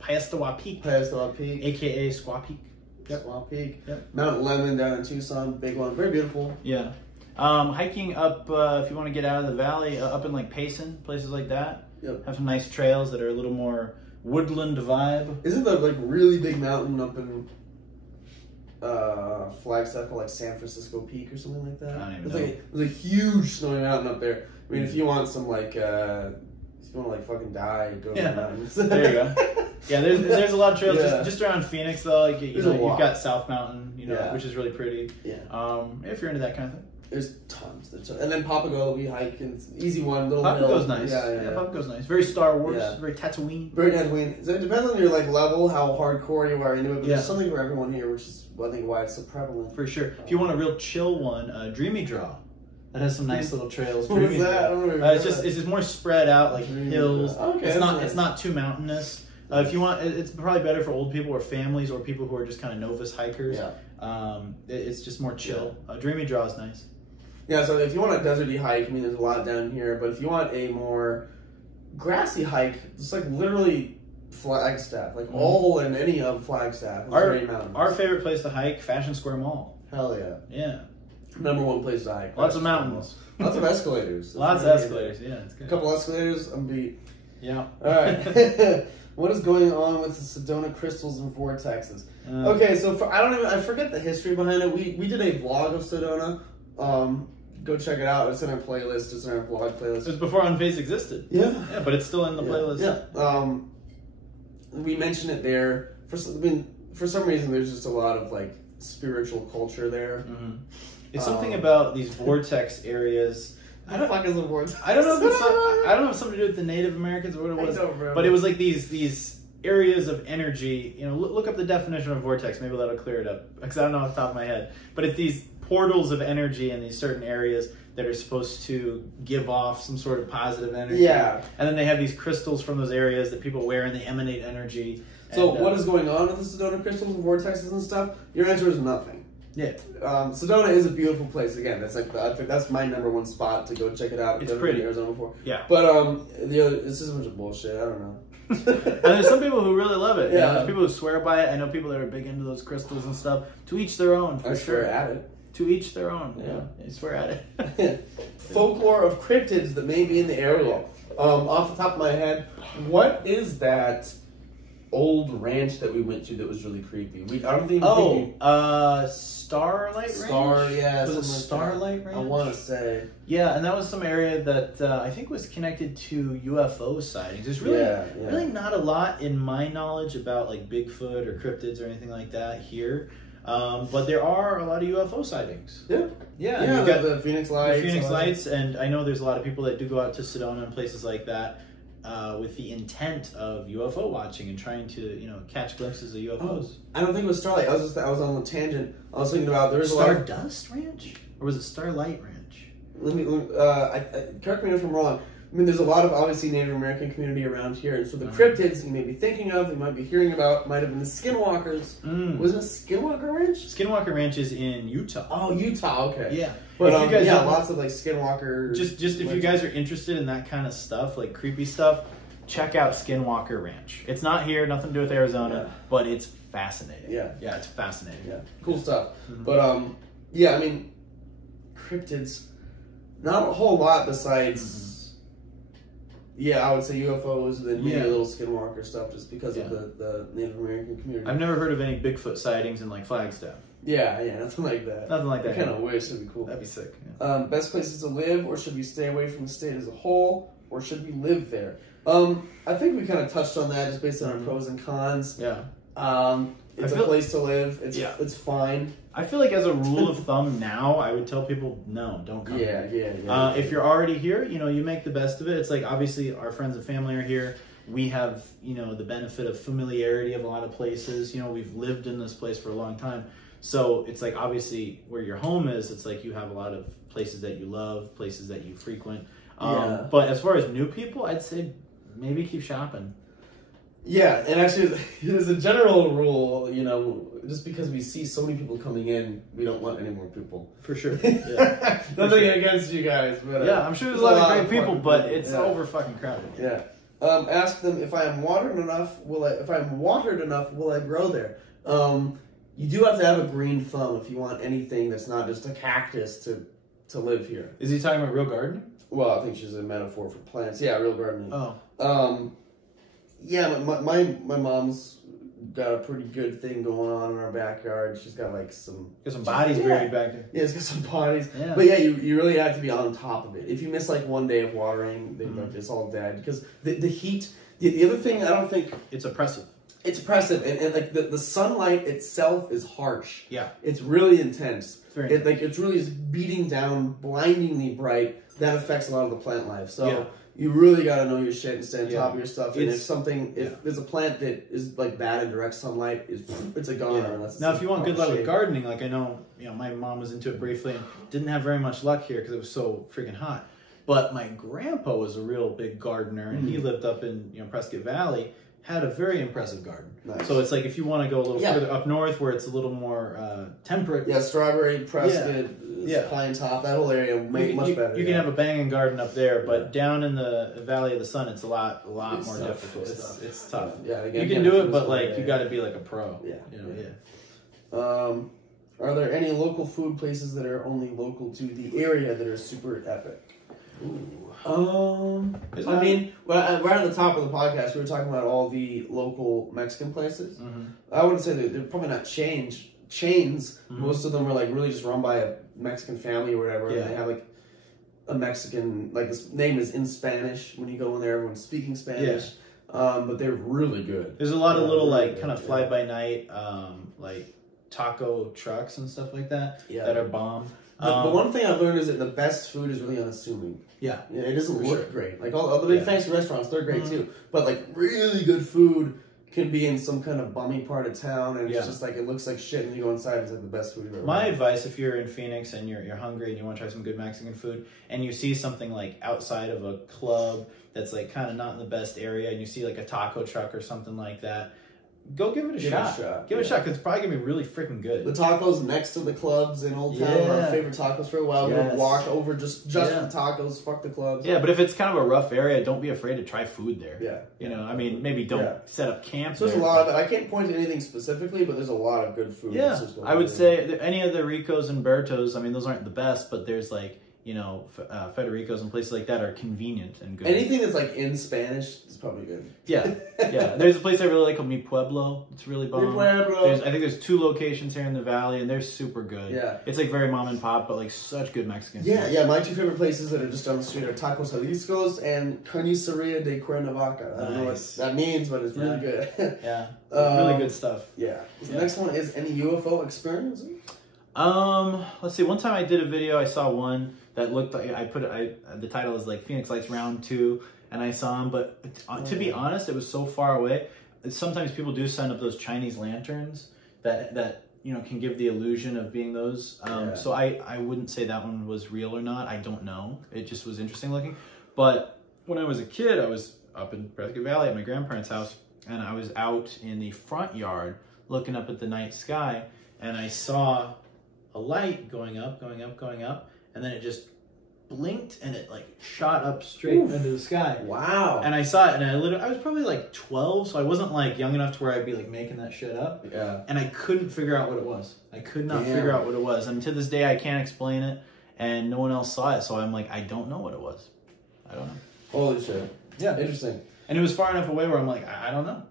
Payastawa Peak, a.k.a. Squaw Peak. Yep. Squaw Peak. Yep. Mount Lemmon down in Tucson, big one, very beautiful. Yeah. Hiking up, if you want to get out of the valley, up in like Payson, places like that. Yep. Have some nice trails that are a little more woodland vibe. Isn't the like really big mountain up in Flagstaff called like San Francisco Peak or something like that? I don't even know. There's a huge snowy mountain up there. I mean, if you want some like, if you want to like fucking die, go to the mountains. There you go. Yeah, there's a lot of trails just around Phoenix though. Like, you've got South Mountain, which is really pretty. Yeah. If you're into that kind of thing. There's tons. And then Papago, we hike, and it's an easy one. Papago's nice. Yeah, Papago's nice. Very Star Wars. Yeah. Very Tatooine. Very Tatooine. So it depends on your like level, how hardcore you are into it. But there's something for everyone here, which is I think why it's so prevalent. For sure. If you want a real chill one, Dreamy Draw. That has some nice little trails. What is that? I don't know. It's just more spread out, like hills. Okay, it's not too mountainous. If you want, it's probably better for old people or families or people who are just kind of novice hikers. Yeah. It's just more chill. Dreamy Draw is nice. Yeah, so if you want a deserty hike, I mean, there's a lot down here, but if you want a more grassy hike, it's like literally Flagstaff, like all and any of Flagstaff. Our favorite place to hike, Fashion Square Mall. Hell yeah. Yeah. Number one place to hike. Lots of mountains. Lots of escalators. Lots of escalators, yeah. It's good. A couple escalators, I'm beat. Yeah. All right. What is going on with the Sedona crystals and vortexes? Okay, so I forget the history behind it. We did a vlog of Sedona. Go check it out. It's in our playlist. It's in our vlog playlist. It was before Unfazed existed. Yeah. Yeah, but it's still in the playlist. Yeah. We mentioned it there. For some reason, there's just a lot of like spiritual culture there. Mm-hmm. It's something about these vortex areas. I don't know if I don't know if it's something to do with the Native Americans or what it was. But it was like these areas of energy. You know, look up the definition of vortex. Maybe that'll clear it up because I don't know off the top of my head. But it's these portals of energy in these certain areas that are supposed to give off some sort of positive energy. Yeah. And then they have these crystals from those areas that people wear and they emanate energy. So what is going on with the Sedona crystals and vortexes and stuff? Your answer is nothing. Yeah. Sedona is a beautiful place. Again, that's like I think that's my number one spot to go check it out. It's pretty. Been to Arizona before. Yeah. But this is a bunch of bullshit. I don't know. And there's some people who really love it. Yeah. You know, there's people who swear by it. I know people that are big into those crystals and stuff. To each their own. I swear at it. To each their own. Yeah. They swear at it. Folklore of cryptids that may be in the area. Off the top of my head, what is that old ranch that we went to that was really creepy? I don't think. Starlight Ranch? Was it Starlight Ranch? I want to say. Yeah, and that was some area that I think was connected to UFO sightings. There's really not a lot in my knowledge about like Bigfoot or cryptids or anything like that here. But there are a lot of UFO sightings. Yeah. Yeah, you've got the Phoenix Lights. The Phoenix Lights, and I know there's a lot of people that do go out to Sedona and places like that with the intent of UFO watching and trying to, catch glimpses of UFOs. I don't think it was Starlight. I was on a tangent. I was thinking about there's Stardust Ranch, or was it Starlight Ranch? Let me correct me if I'm wrong. I mean, there's a lot of obviously Native American community around here, and so the cryptids you may be thinking of, you might be hearing about, might have been the Skinwalkers. Was it Skinwalker Ranch? Skinwalker Ranch is in Utah. Oh, Utah. Okay. Yeah. But if you guys lots of like Skinwalker. Just if you guys are interested in that kind of stuff, like creepy stuff, check out Skinwalker Ranch. It's not here, nothing to do with Arizona, but it's fascinating. Yeah. Yeah, it's fascinating. Yeah. Cool stuff. But I mean, cryptids, not a whole lot besides. Yeah, I would say UFOs and then maybe a little Skinwalker stuff just because of the Native American community. I've never heard of any Bigfoot sightings in like Flagstaff. Yeah, nothing like that. Nothing like that. I kind of wish it'd be cool. That'd be sick. Yeah. Best places to live, or should we stay away from the state as a whole, or should we live there? I think we kind of touched on that just based on our pros and cons. Yeah. It's a place to live. It's fine. I feel like as a rule of thumb now, I would tell people, no, don't come here. Yeah. If you're already here, you make the best of it. It's like, obviously, our friends and family are here. We have, the benefit of familiarity of a lot of places. We've lived in this place for a long time. So it's like, obviously, where your home is, it's like you have a lot of places that you love, places that you frequent. But as far as new people, I'd say maybe keep shopping. Yeah, and actually, there's a general rule, just because we see so many people coming in, we don't want any more people. For sure. Yeah. Nothing against you guys, but I'm sure there's a lot of great people, but it's over fucking crowded. Yeah. Ask them if I am watered enough. Will I grow there? You do have to have a green thumb if you want anything that's not just a cactus to live here. Is he talking about real gardening? Well, I think she's a metaphor for plants. Yeah, real gardening. Oh. Yeah, my mom's got a pretty good thing going on in our backyard. She's got like some bodies buried back there. Yeah, it's got some bodies. Yeah. But yeah, you really have to be on top of it. If you miss like one day of watering, then it's all dead because the heat. The other thing, I don't think it's oppressive. It's oppressive, and like the sunlight itself is harsh. Yeah, it's really intense. It's really just beating down, blindingly bright. That affects a lot of the plant life. So you really got to know your shit and stay on top of your stuff. And if there's a plant that is like bad in direct sunlight, it's a goner. Yeah. Now, if you want good luck with gardening, like I know, my mom was into it briefly and didn't have very much luck here because it was so freaking hot. But my grandpa was a real big gardener, and he lived up in Prescott Valley. had a very impressive garden. Nice. So it's like if you want to go a little further up north where it's a little more temperate. Yeah, Strawberry, Prescott, Pine Top, that whole area much better. You can have a banging garden up there, but down in the Valley of the Sun, it's a lot more difficult. It's tough. Yeah, again, you can do it, but like you got to be like a pro. Yeah, Are there any local food places that are only local to the area that are super epic? I mean, right at the top of the podcast, we were talking about all the local Mexican places. I wouldn't say they're probably not chains. Most of them are like really just run by a Mexican family or whatever. And they have like a Mexican, like this name is in Spanish. When you go in there, everyone's speaking Spanish. But they're really good. There's a lot of little like kind of fly by night, like taco trucks and stuff like that that are bomb. The one thing I've learned is that the best food is really unassuming. Yeah, it doesn't look great. Like all the big fancy restaurants, they're great too. But like really good food can be in some kind of bummy part of town, and it's just like it looks like shit, and you go inside, it's like the best food you've ever My advice, if you're in Phoenix and you're hungry and you want to try some good Mexican food, and you see something like outside of a club that's like kind of not in the best area, and you see like a taco truck or something like that, go give it a shot. Give it a shot, because it's probably going to be really freaking good. The tacos next to the clubs in Old Town were our favorite tacos for a while. We would walk over just for tacos, fuck the clubs. Yeah, but if it's kind of a rough area, don't be afraid to try food there. Yeah. You know, I mean, maybe don't set up camp so there's a lot of it. I can't point to anything specifically, but there's a lot of good food. Yeah, I would say any of the Ricos and Bertos, I mean, those aren't the best, but there's like, you know, Federico's and places like that are convenient and good. Anything that's like in Spanish is probably good. Yeah. There's a place I really like called Mi Pueblo. It's really bomb. Mi Pueblo. I think there's 2 locations here in the valley, and they're super good. Yeah. It's like very mom and pop, but like such good Mexican food. Yeah. My 2 favorite places that are just down the street are Tacos Jalisco's and Carniceria de Cuernavaca. I don't know what that means, but it's really good. Really good stuff. Yeah. The next one is any UFO experiences? Let's see. One time I did a video, I saw one that looked like the title is like Phoenix Lights Round 2, and I saw him, but to be honest, it was so far away. Sometimes people do send up those Chinese lanterns that you know can give the illusion of being those. So I wouldn't say that one was real or not. I don't know. It just was interesting looking. But when I was a kid, I was up in Prescott Valley at my grandparents' house, and I was out in the front yard looking up at the night sky, and I saw a light going up, and then it just blinked and it like shot up straight into the sky. Wow. And I saw it, and I was probably like 12, so I wasn't like young enough to where I'd be like making that shit up. Yeah. And I couldn't figure out what it was. I could not figure out what it was. And to this day I can't explain it, and no one else saw it, so I'm like, I don't know what it was. I don't know. Holy shit. Yeah. Interesting. And it was far enough away where I'm like, I don't know.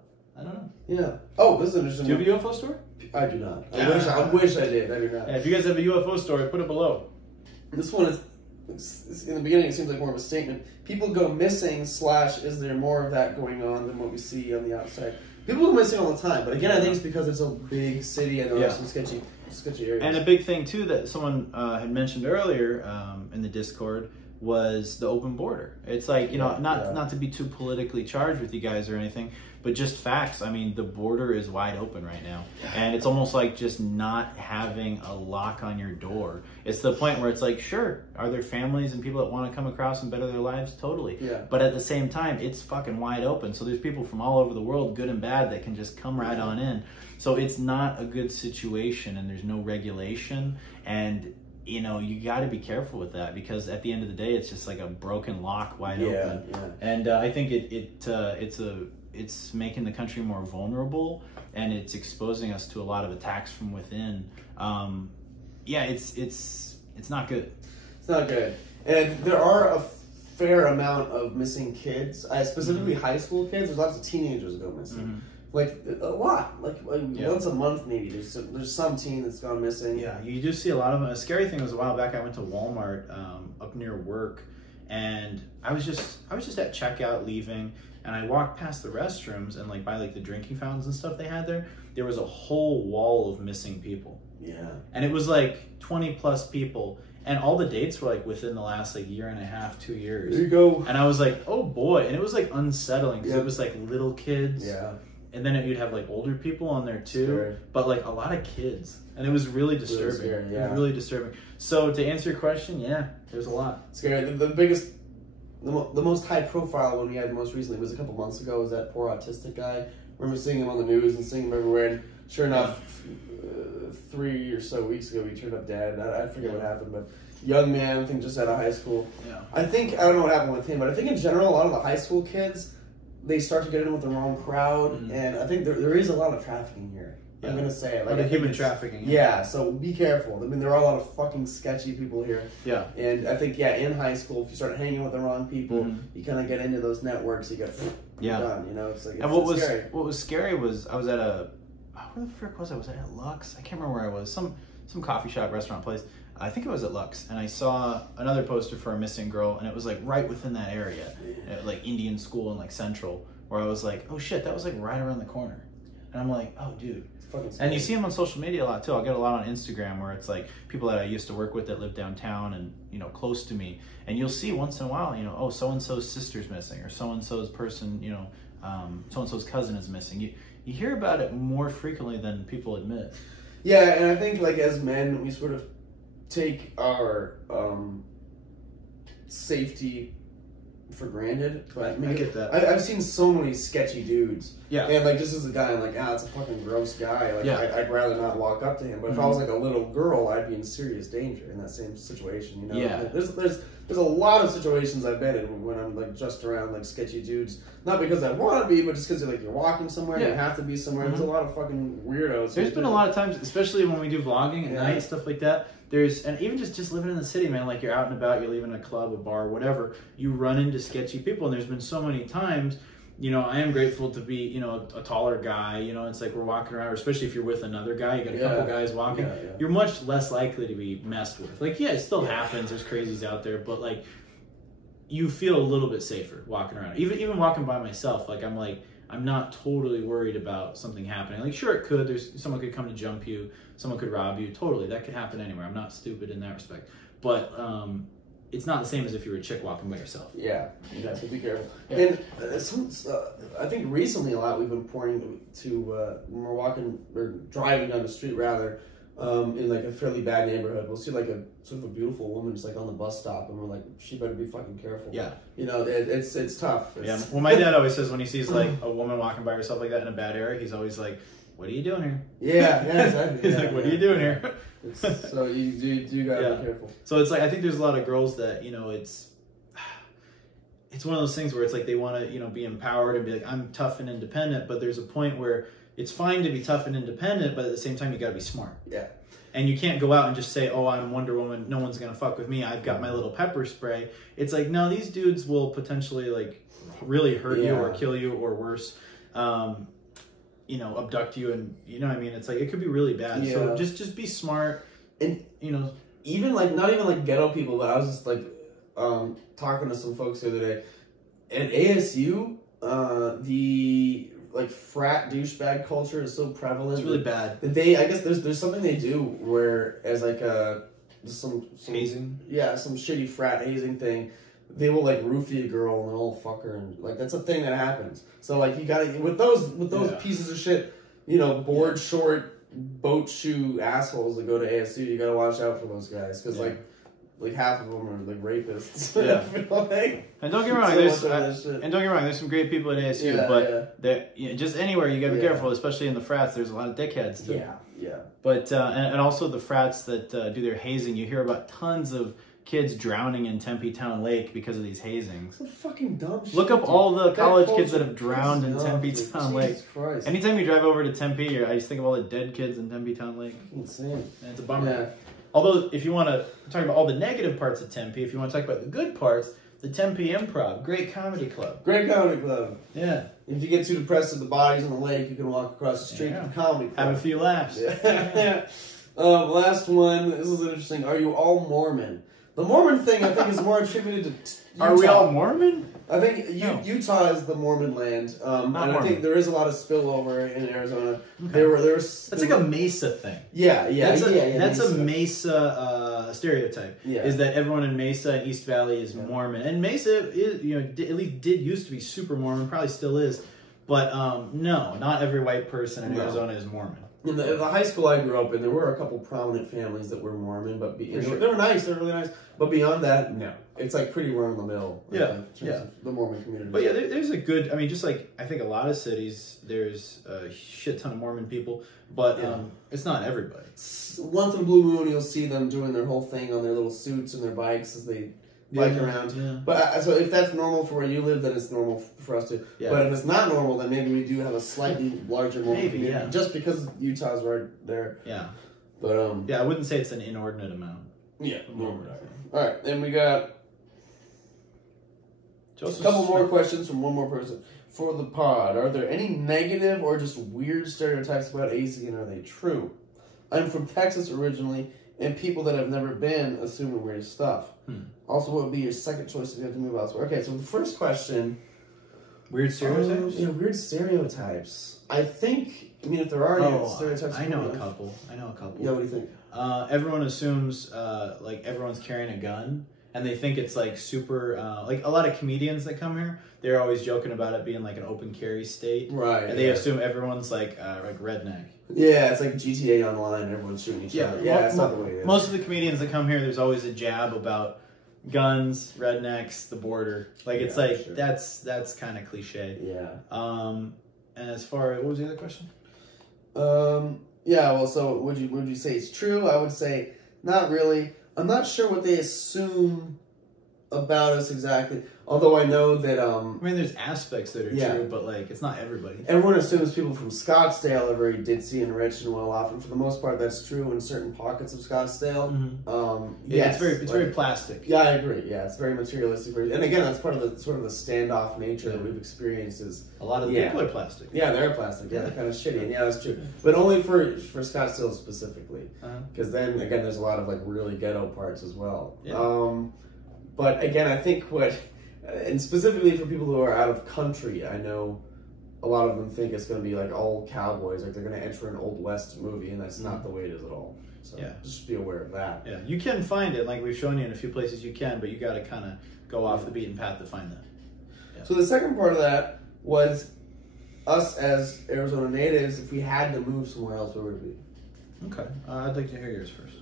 Yeah. Oh, this is interesting. Do you have a UFO story? I do not. I wish I did. I do not. Yeah, if you guys have a UFO story, put it below. This one is in the beginning, it seems like more of a statement. People go missing / is there more of that going on than what we see on the outside? People go missing all the time, but again, I think it's because it's a big city and there are some sketchy areas. And a big thing too that someone had mentioned earlier in the Discord was the open border. It's like, you know, not to be too politically charged with you guys or anything, but just facts. I mean, the border is wide open right now, and it's almost like just not having a lock on your door. It's the point where it's like, sure, are there families and people that want to come across and better their lives? Totally. Yeah. But at the same time, it's fucking wide open. So there's people from all over the world, good and bad, that can just come right on in. So it's not a good situation, and there's no regulation, and you know, you got to be careful with that, because at the end of the day, it's just like a broken lock wide open. Yeah. And I think it's making the country more vulnerable, and it's exposing us to a lot of attacks from within. It's not good. It's not good. And there are a fair amount of missing kids, specifically high school kids. There's lots of teenagers that go missing. Like a lot, like once a month maybe. There's some teen that's gone missing. Yeah, you do see a lot of them. A scary thing was a while back, I went to Walmart up near work, and I was just at checkout leaving, and I walked past the restrooms, and like by like the drinking fountains and stuff they had there was a whole wall of missing people. Yeah. And it was like 20 plus people, and all the dates were like within the last like year and a half, 2 years. There you go. And I was like, oh boy. And it was like unsettling, because it was like little kids. Yeah. And then you'd have like older people on there too, but like a lot of kids, and it was really disturbing. It was really disturbing. So to answer your question, yeah, there's a lot. Scary. The biggest the most high profile one we had most recently was a couple months ago. Was that poor autistic guy? I remember seeing him on the news and seeing him everywhere. And sure enough, 3 or so weeks ago, he turned up dead. I forget what happened, but young man, I think just out of high school. Yeah. I don't know what happened with him, but I think in general, a lot of the high school kids, they start to get in with the wrong crowd, and I think there is a lot of trafficking here. Yeah. I'm gonna say it. Like human trafficking. Yeah, so be careful. I mean, there are a lot of fucking sketchy people here. Yeah. And I think, in high school, if you start hanging with the wrong people, you kind of get into those networks, you get done, you know? It's like, and what was scary was I was at where the frick was I? Was I at Lux? I can't remember where I was. Some coffee shop, restaurant place. I think it was at Lux, and I saw another poster for a missing girl, and it was like right within that area, like Indian school and like Central, where I was like, oh shit, that was like right around the corner. And I'm like, oh dude. And you see them on social media a lot too. I'll get a lot on Instagram where it's like people that I used to work with that live downtown and, you know, close to me. And you'll see once in a while, you know, oh, so-and-so's sister's missing, or so-and-so's person, you know, so-and-so's cousin is missing. You hear about it more frequently than people admit. Yeah, and I think like as men, we sort of take our safety for granted, but I get that. I've seen so many sketchy dudes. Yeah. And like, just as a guy, I'm like, it's a fucking gross guy. Like, I'd rather not walk up to him. But if I was like a little girl, I'd be in serious danger in that same situation. You know. Yeah. Like, there's a lot of situations I've been in when I'm like just around like sketchy dudes. Not because I want to be, but just because you're walking somewhere, you have to be somewhere. There's a lot of fucking weirdos. There's been a lot of times, especially when we do vlogging at night, stuff like that. And even just living in the city, man, like you're out and about, you're leaving a club, a bar, whatever, you run into sketchy people. And there's been so many times, you know, I am grateful to be, you know, a taller guy, you know, it's like we're walking around, or especially if you're with another guy, you got a couple guys walking, you're much less likely to be messed with. Like, it still happens, there's crazies out there, but like, you feel a little bit safer walking around. Even walking by myself, like, I'm not totally worried about something happening. Like, sure, it could. Someone could come to jump you. Someone could rob you. Totally, that could happen anywhere. I'm not stupid in that respect. But it's not the same as if you were a chick walking by yourself. Yeah, you have to be careful. Yeah. And I think recently a lot we've been pouring to when we're walking or driving down the street rather. In like a fairly bad neighborhood, we'll see like a sort of a beautiful woman just like on the bus stop, and we're like, she better be fucking careful. Yeah, you know, it's tough. Yeah. Well, my dad always says when he sees like a woman walking by herself like that in a bad area, he's always like, "What are you doing here?" Yeah, exactly. He's like, "What are you doing here?" So you gotta be careful. So it's like I think there's a lot of girls that, you know, it's one of those things where it's like they want to, you know, be empowered and be like, I'm tough and independent, but there's a point where it's fine to be tough and independent, but at the same time, you got to be smart. Yeah. And you can't go out and just say, oh, I'm Wonder Woman, no one's going to fuck with me, I've got my little pepper spray. It's like, no, these dudes will potentially, like, really hurt you or kill you or worse, you know, abduct you, and, you know what I mean? It's like, it could be really bad. Yeah. So just be smart. And, you know, even, like, not even, like, ghetto people, but I was just, like, talking to some folks the other day. At ASU, the like frat douchebag culture is so prevalent. It's really bad. That I guess there's something they do where as like some hazing. Yeah, some shitty frat hazing thing. They will like roofie a girl and they'll fuck her, and like that's a thing that happens. So like you gotta with those pieces of shit, you know, board short boat shoe assholes that go to ASU, you gotta watch out for those guys because like half of them are like rapists. Yeah. And don't get me wrong, there's some great people at ASU, but you know, just anywhere you gotta be careful, especially in the frats. There's a lot of dickheads too. Yeah. But and also the frats that do their hazing. You hear about tons of kids drowning in Tempe Town Lake because of these hazings. That's fucking dumb shit. Look up all the college kids that have drowned in Tempe Town Lake. Christ. Anytime you drive over to Tempe, I just think of all the dead kids in Tempe Town Lake. Insane. And it's a bummer. Yeah. Although, if you want to talk about all the negative parts of Tempe, if you want to talk about the good parts, the Tempe Improv, great comedy club. Great comedy club. Yeah. If you get too depressed with the bodies on the lake, you can walk across the street to the comedy club. Have a few laughs. Yeah. Last one. This is interesting. Are you all Mormon? The Mormon thing, I think, is more attributed to Utah. Are we all Mormon? I think Utah is the Mormon land, and I think there is a lot of spillover in Arizona. Okay. That's like a Mesa thing. Yeah. That's a Mesa stereotype. Yeah. Is that everyone in Mesa and East Valley is Mormon, and Mesa is, you know, at least used to be super Mormon, probably still is, but no, not every white person in Arizona is Mormon. In the high school I grew up in, there were a couple prominent families that were Mormon, but they were nice. They were really nice. But beyond that, no. It's like pretty run of the mill. Yeah, The Mormon community. But yeah, there's a good. I mean, just like I think a lot of cities, there's a shit ton of Mormon people, but it's not everybody. Once in a blue moon, you'll see them doing their whole thing on their little suits and their bikes as they bike around. Yeah. But so if that's normal for where you live, then it's normal for us too. Yeah. But if it's not normal, then maybe we do have a slightly larger Mormon community, just because Utah's right there. Yeah. But yeah, I wouldn't say it's an inordinate amount. Yeah. All right, then we got a couple more questions from one more person for the pod. Are there any negative or just weird stereotypes about AC, and are they true? I'm from Texas originally, and people that have never been assume weird stuff. Also, what would be your second choice if you had to move elsewhere? Okay, so the first question... Weird stereotypes? Yeah, weird stereotypes. I think, if there are any stereotypes... I know a couple. Yeah, what do you think? Everyone assumes, everyone's carrying a gun, and they think it's, super... a lot of comedians that come here, they're always joking about it being, an open carry state. Right. And they assume everyone's, redneck. Yeah, it's like GTA Online and everyone's shooting each other. Yeah, that's not the way it is. Most of the comedians that come here, there's always a jab about guns, rednecks, the border. That's kind of cliche. Yeah. And as far as, what was the other question? Yeah, well, so would you say it's true? I would say not really. I'm not sure what they assume about us exactly. Although I know that there's aspects that are true, but it's not everybody. Everyone assumes people from Scottsdale are very ditzy and rich and well off, and for the most part that's true in certain pockets of Scottsdale. Yes, it's very plastic. Yeah, I agree. Yeah, it's very materialistic. And again, that's part of the sort of the standoff nature that we've experienced is a lot of the people are plastic. Yeah, they're plastic. Yeah, they're kind of shitty. And yeah, that's true. But only for Scottsdale specifically. Because then again there's a lot of really ghetto parts as well. Yeah. But again, I think and specifically for people who are out of country, I know a lot of them think it's going to be all cowboys, they're going to enter an Old West movie, and that's not the way it is at all. So just be aware of that. Yeah, you can find it, we've shown you in a few places you can, but you got to kind of go off the beaten path to find that. Yeah. So the second part of that was us as Arizona natives, if we had to move somewhere else, where would it be? Okay, I'd like to hear yours first.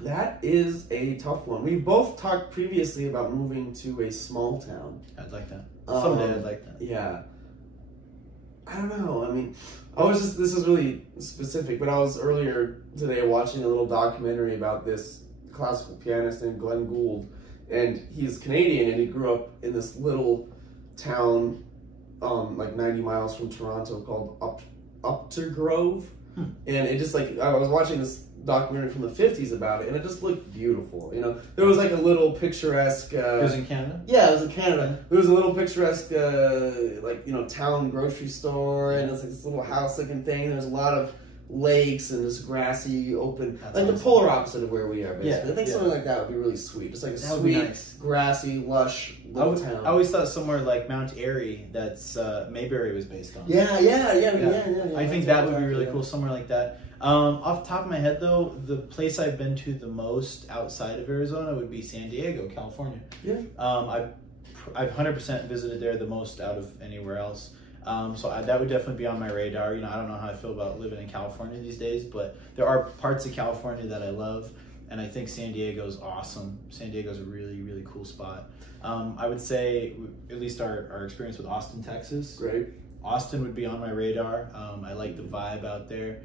That is a tough one. We both talked previously about moving to a small town. I'd like that. Someday I'd like that. Yeah. I don't know. This is really specific, but I was earlier today watching a little documentary about this classical pianist named Glenn Gould, and he's Canadian, and he grew up in this little town, 90 miles from Toronto called Uptergrove. And it just I was watching this documentary from the 50s about it, and it just looked beautiful. There was a little picturesque. It was in Canada? Yeah, it was in Canada. There was a little picturesque, town grocery store, and it's this little house-looking thing. There's a lot of lakes and this grassy, open, the polar opposite of where we are. Basically, I think something like that would be really sweet. Just a sweet, grassy, lush little town. I always thought somewhere like Mount Airy, that's Mayberry was based on. Yeah. I think that would be really cool, somewhere like that. Off the top of my head, though, the place I've been to the most outside of Arizona would be San Diego, California. Yeah. I've 100% visited there the most out of anywhere else. That would definitely be on my radar. I don't know how I feel about living in California these days, but there are parts of California that I love, and I think San Diego's awesome. San Diego's a really, really cool spot. I would say, at least our experience with Austin, Texas. Great. Austin would be on my radar. I like the vibe out there.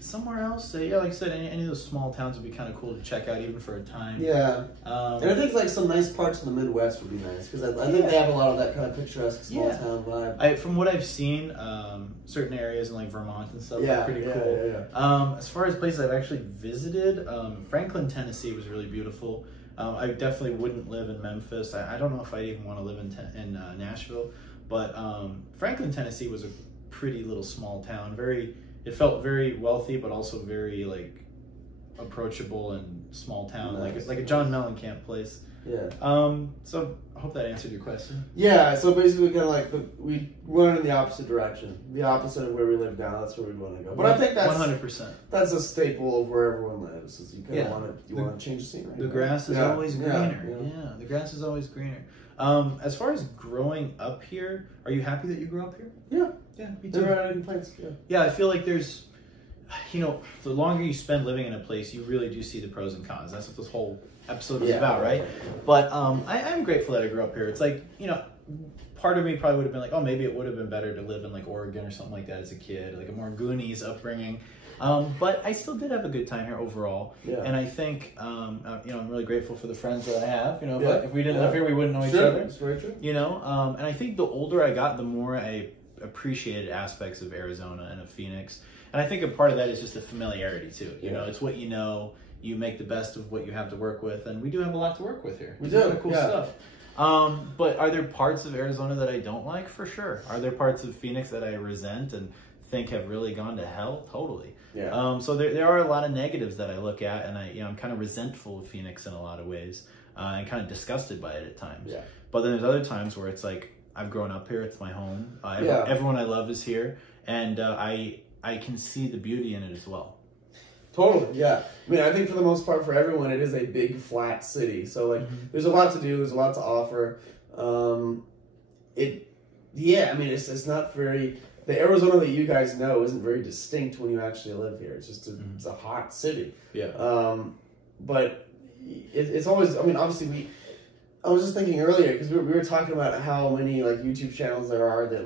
Somewhere else, like I said, any of those small towns would be kind of cool to check out, even for a time. Yeah. And I think some nice parts of the Midwest would be nice, because I think they have a lot of that kind of picturesque small town vibe. From what I've seen, certain areas in Vermont and stuff are pretty cool. Yeah. As far as places I've actually visited, Franklin, Tennessee was really beautiful. I definitely wouldn't live in Memphis. I don't know if I even want to live in Nashville, but Franklin, Tennessee was a pretty little small town. It felt very wealthy, but also very approachable and small town, nice. like a John Mellencamp place. Yeah. So I hope that answered your question. Yeah. So basically, kind of we went in the opposite direction, the opposite of where we live now. That's where we want to go. But I think that's 100%. That's a staple of where everyone lives. Is you kind of want to change the scenery. The grass is always greener. Yeah, the grass is always greener. As far as growing up here, are you happy that you grew up here? Yeah. Yeah, me too. Never had any complaints. Yeah. Yeah, I feel like there's, the longer you spend living in a place, you really do see the pros and cons. That's what this whole episode is about, right? But I'm grateful that I grew up here. It's like, part of me probably would have been like, oh, maybe it would have been better to live in like Oregon or something like that as a kid, like a more Goonies upbringing. But I still did have a good time here overall. Yeah. And I think, I'm really grateful for the friends that I have. If we didn't live here, we wouldn't know each other. That's very true. And I think the older I got, the more I appreciated aspects of Arizona and of Phoenix. And I think a part of that is just the familiarity too. It's what you know. You make the best of what you have to work with, and we do have a lot to work with here. We do. A lot of cool stuff. But are there parts of Arizona that I don't like? For sure. Are there parts of Phoenix that I resent and think have really gone to hell? Totally. Yeah. So there are a lot of negatives that I look at, and I'm kind of resentful of Phoenix in a lot of ways, and kind of disgusted by it at times. Yeah. But then there's other times where it's like, I've grown up here, it's my home. Everyone I love is here, and I can see the beauty in it as well. Totally, yeah. I mean, I think for the most part, for everyone, it is a big, flat city. So, like, there's a lot to do. There's a lot to offer. It's not very... The Arizona that you guys know isn't very distinct when you actually live here. It's just it's a hot city. Yeah. But it's always... I mean, obviously, I was just thinking earlier, because we were talking about how many like YouTube channels there are that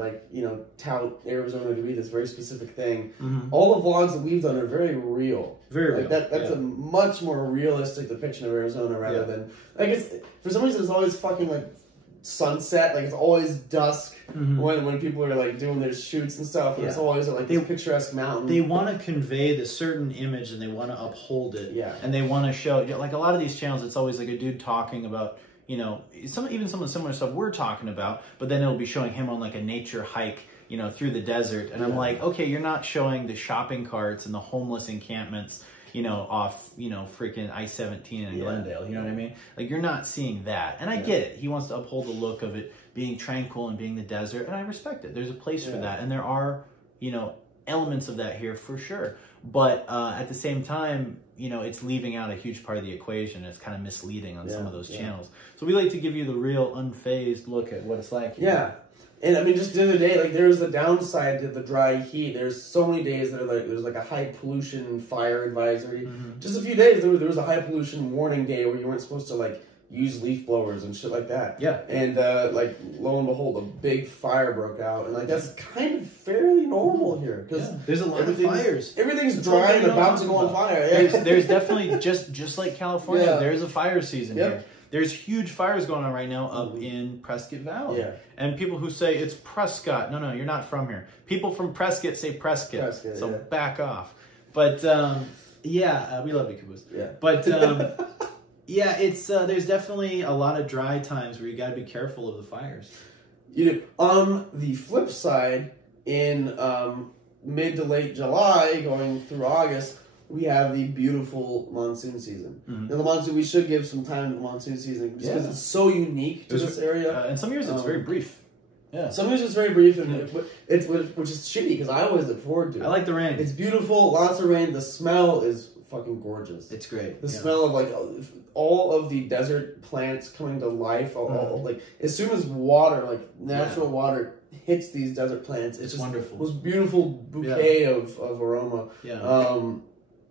tout Arizona to be this very specific thing. All the vlogs that we've done are very real. Very real. That's a much more realistic depiction of Arizona rather than for some reason it's always fucking like sunset, like it's always dusk when people are like doing their shoots and stuff. And it's always like these picturesque mountains. They want to convey the certain image and they want to uphold it. Yeah. And they want to show like a lot of these channels. It's always like a dude talking about. Some of the similar stuff we're talking about, but then it'll be showing him on like a nature hike, through the desert. And I'm like, okay, you're not showing the shopping carts and the homeless encampments, off, freaking I-17 in Glendale. You know what I mean? Like, you're not seeing that. And I get it. He wants to uphold the look of it being tranquil and being the desert. And I respect it. There's a place for that. And there are, elements of that here for sure. But at the same time, it's leaving out a huge part of the equation. It's kind of misleading on some of those channels. So we like to give you the real unfazed look at what it's like here. Yeah. And I mean, just the other day, like there's the downside to the dry heat. There's so many days that are like, there's like a high pollution fire advisory. Just a few days, there was a high pollution warning day where you weren't supposed to like use leaf blowers and shit like that. Yeah. And like lo and behold, a big fire broke out, and like that's kind of fairly normal here because there's a lot of fires. Everything's dry and about to go on fire. There's definitely just like California. There's a fire season here. There's huge fires going on right now up in Prescott Valley. Yeah. And people who say it's Prescott, no, you're not from here. People from Prescott say Prescott, so back off. But we love you, Caboose. Yeah. But it's there's definitely a lot of dry times where you got to be careful of the fires. On the flip side, in mid to late July, going through August, we have the beautiful monsoon season. Now, the monsoon, we should give some time to the monsoon season because it's so unique to this area. And some years it's very brief. Yeah. Some years it's very brief, and it's which is shitty because I always look forward to it. I like the rain. It's beautiful, lots of rain. The smell is fucking gorgeous. It's great. The smell of like all of the desert plants coming to life. Like as soon as water, like natural water, hits these desert plants, it's just wonderful. This beautiful bouquet of aroma. Yeah.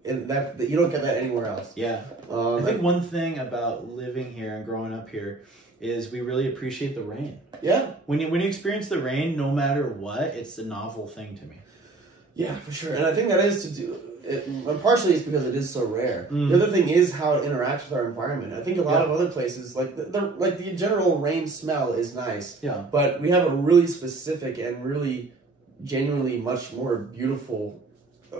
And that you don't get that anywhere else. Yeah. I think one thing about living here and growing up here is we really appreciate the rain. Yeah. When you experience the rain, no matter what, it's a novel thing to me. Yeah, for sure. And I think that is to do and partially it's because it is so rare. The other thing is how it interacts with our environment. I think a lot of other places, like the general rain smell is nice. Yeah. But we have a really specific and really genuinely much more beautiful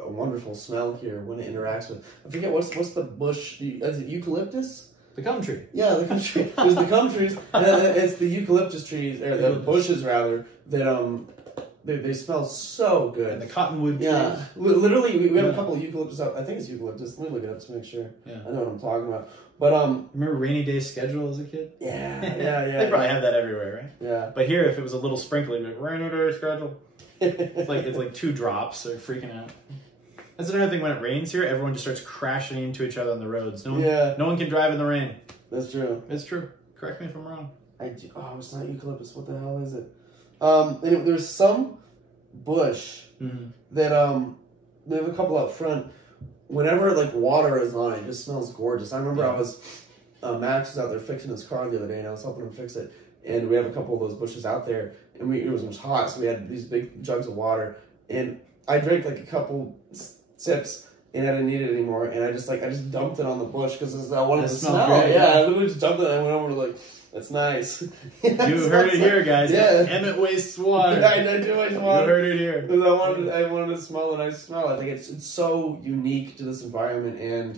wonderful smell here when it interacts with. I forget what's the bush. Is it eucalyptus? The gum tree. Yeah, the gum tree. There's the gum trees. It's the eucalyptus trees, or the bushes rather. That they smell so good. And the cottonwood trees. Yeah, literally, we have a couple of eucalyptus out. I think it's eucalyptus. Let me look it up to make sure. Yeah, I know what I'm talking about. But remember Rainy Day Schedule as a kid? Yeah. They probably have that everywhere, right? Yeah. But here, if it was a little sprinkling, like Rainy Day Schedule. It's like 2 drops. They're freaking out. That's another thing. When it rains here, everyone just starts crashing into each other on the roads. No one can drive in the rain. That's true. It's true. Correct me if I'm wrong. It's not eucalyptus. What the hell is it? And there's some bush that they have a couple out front. Whenever like water is on it, just smells gorgeous. I remember I was Max was out there fixing his car the other day, and I was helping him fix it. And we have a couple of those bushes out there, and it was hot, so we had these big jugs of water. And I drank like a couple sips, and I didn't need it anymore. And I just dumped it on the bush because I wanted to smell. Great, yeah, I literally just dumped it, and I went over to like, that's nice. You heard it here, guys. Yeah. Emmett wastes water. Yeah, I do waste water. You heard it here. Because I wanted to smell a nice smell. I think it's so unique to this environment, and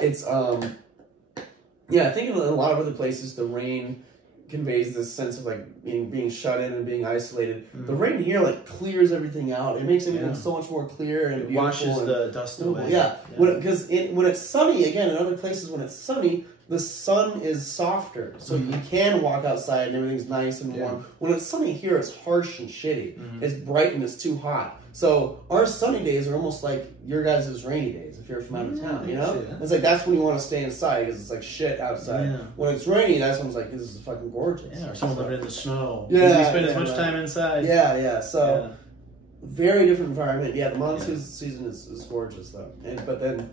it's I think in a lot of other places the rain conveys this sense of like being shut in and being isolated. The rain here like clears everything out. It makes everything so much more clear and beautiful. Washes the dust away. Yeah, because when it's sunny, again in other places when it's sunny, the sun is softer, so you can walk outside and everything's nice and warm. When it's sunny here, it's harsh and shitty. It's bright and it's too hot. So our sunny days are almost like your guys' rainy days if you're from out of town, you know? It's like that's when you want to stay inside because it's like shit outside. Yeah. When it's rainy, that's when it's like, this is fucking gorgeous. Yeah, or someone living in the snow. Yeah. We spend as much time inside. Yeah. So, very different environment. Yeah, the monsoon season is gorgeous though. But then,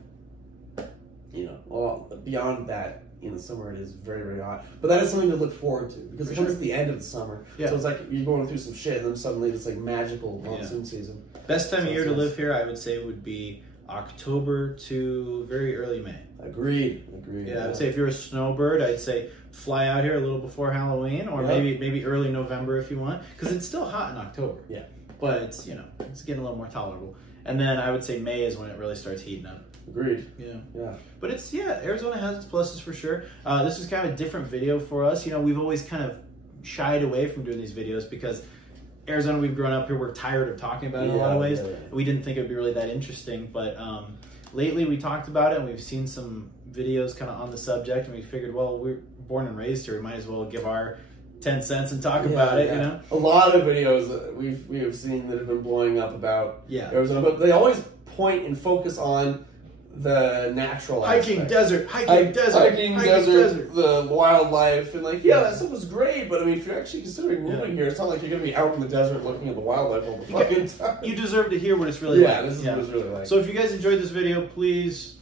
beyond that, in the summer it is very, very hot. But that is something to look forward to because it comes at the end of the summer. Yeah. So it's like you're going through some shit and then suddenly it's like magical monsoon season. Best time of year to live here, I would say, would be October to very early May. Agreed. Yeah, I would say if you're a snowbird, I'd say fly out here a little before Halloween or maybe early November if you want because it's still hot in October. Yeah. But it's, it's getting a little more tolerable. And then I would say May is when it really starts heating up. Agreed. Yeah. But it's, Arizona has its pluses for sure. This is kind of a different video for us. We've always kind of shied away from doing these videos because Arizona, we've grown up here, we're tired of talking about it in a lot of ways. We didn't think it would be really that interesting. But lately we talked about it and we've seen some videos kind of on the subject and we figured, well, we're born and raised here. We might as well give our 10 cents and talk about it, A lot of videos that we have seen that have been blowing up about Arizona, but they always point and focus on the natural hiking desert, the wildlife, and that stuff was great. But I mean, if you're actually considering moving here, it's not like you're going to be out in the desert looking at the wildlife all the fucking time. You deserve to hear what it's really like. This is what it's really like. So if you guys enjoyed this video, please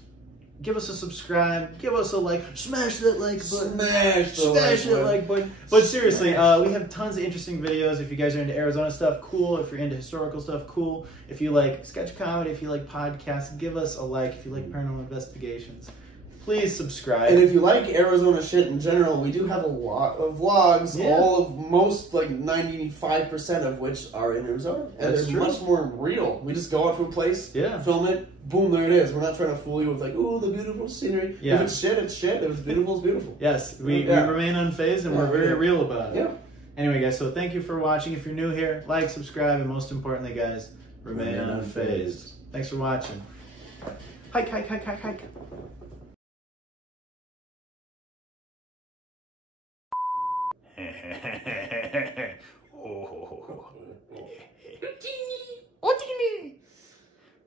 give us a subscribe, give us a like, smash that like button, smash that like button. But seriously, we have tons of interesting videos. If you guys are into Arizona stuff, cool. If you're into historical stuff, cool. If you like sketch comedy, if you like podcasts, give us a like. If you like paranormal investigations, please subscribe. And if you like Arizona shit in general, we do have a lot of vlogs, most like 95% of which are in Arizona. And they're much more real. We just go out to a place, film it, boom, there it is. We're not trying to fool you with like, ooh, the beautiful scenery. If it's shit, it's shit. If it's beautiful, it's beautiful. Yes, we remain unfazed and we're very real about it. Yeah. Anyway, guys, so thank you for watching. If you're new here, like, subscribe, and most importantly, guys, remain unfazed. Thanks for watching. Hike, hike, hike, hike, hike.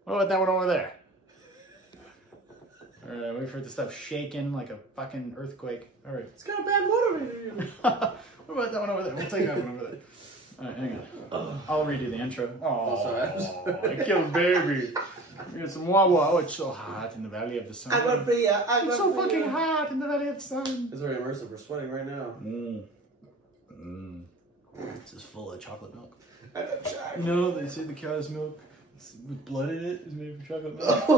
What about that one over there? Alright, wait for it to stop shaking like a fucking earthquake. Alright. It's got a bad motivator. What about that one over there? We'll take that one over there. Alright, hang on. I'll redo the intro. Oh, I killed baby. We got some wawa. Oh, it's so hot in the Valley of the Sun. It's so fucking hot in the Valley of the Sun. It's very immersive. We're sweating right now. It's just full of chocolate milk. I love chocolate. No, they say the cow's milk with blood in it is made from chocolate milk.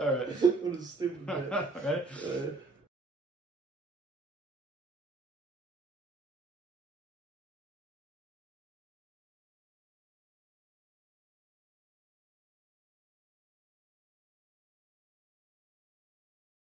Alright. What a stupid bit. Alright.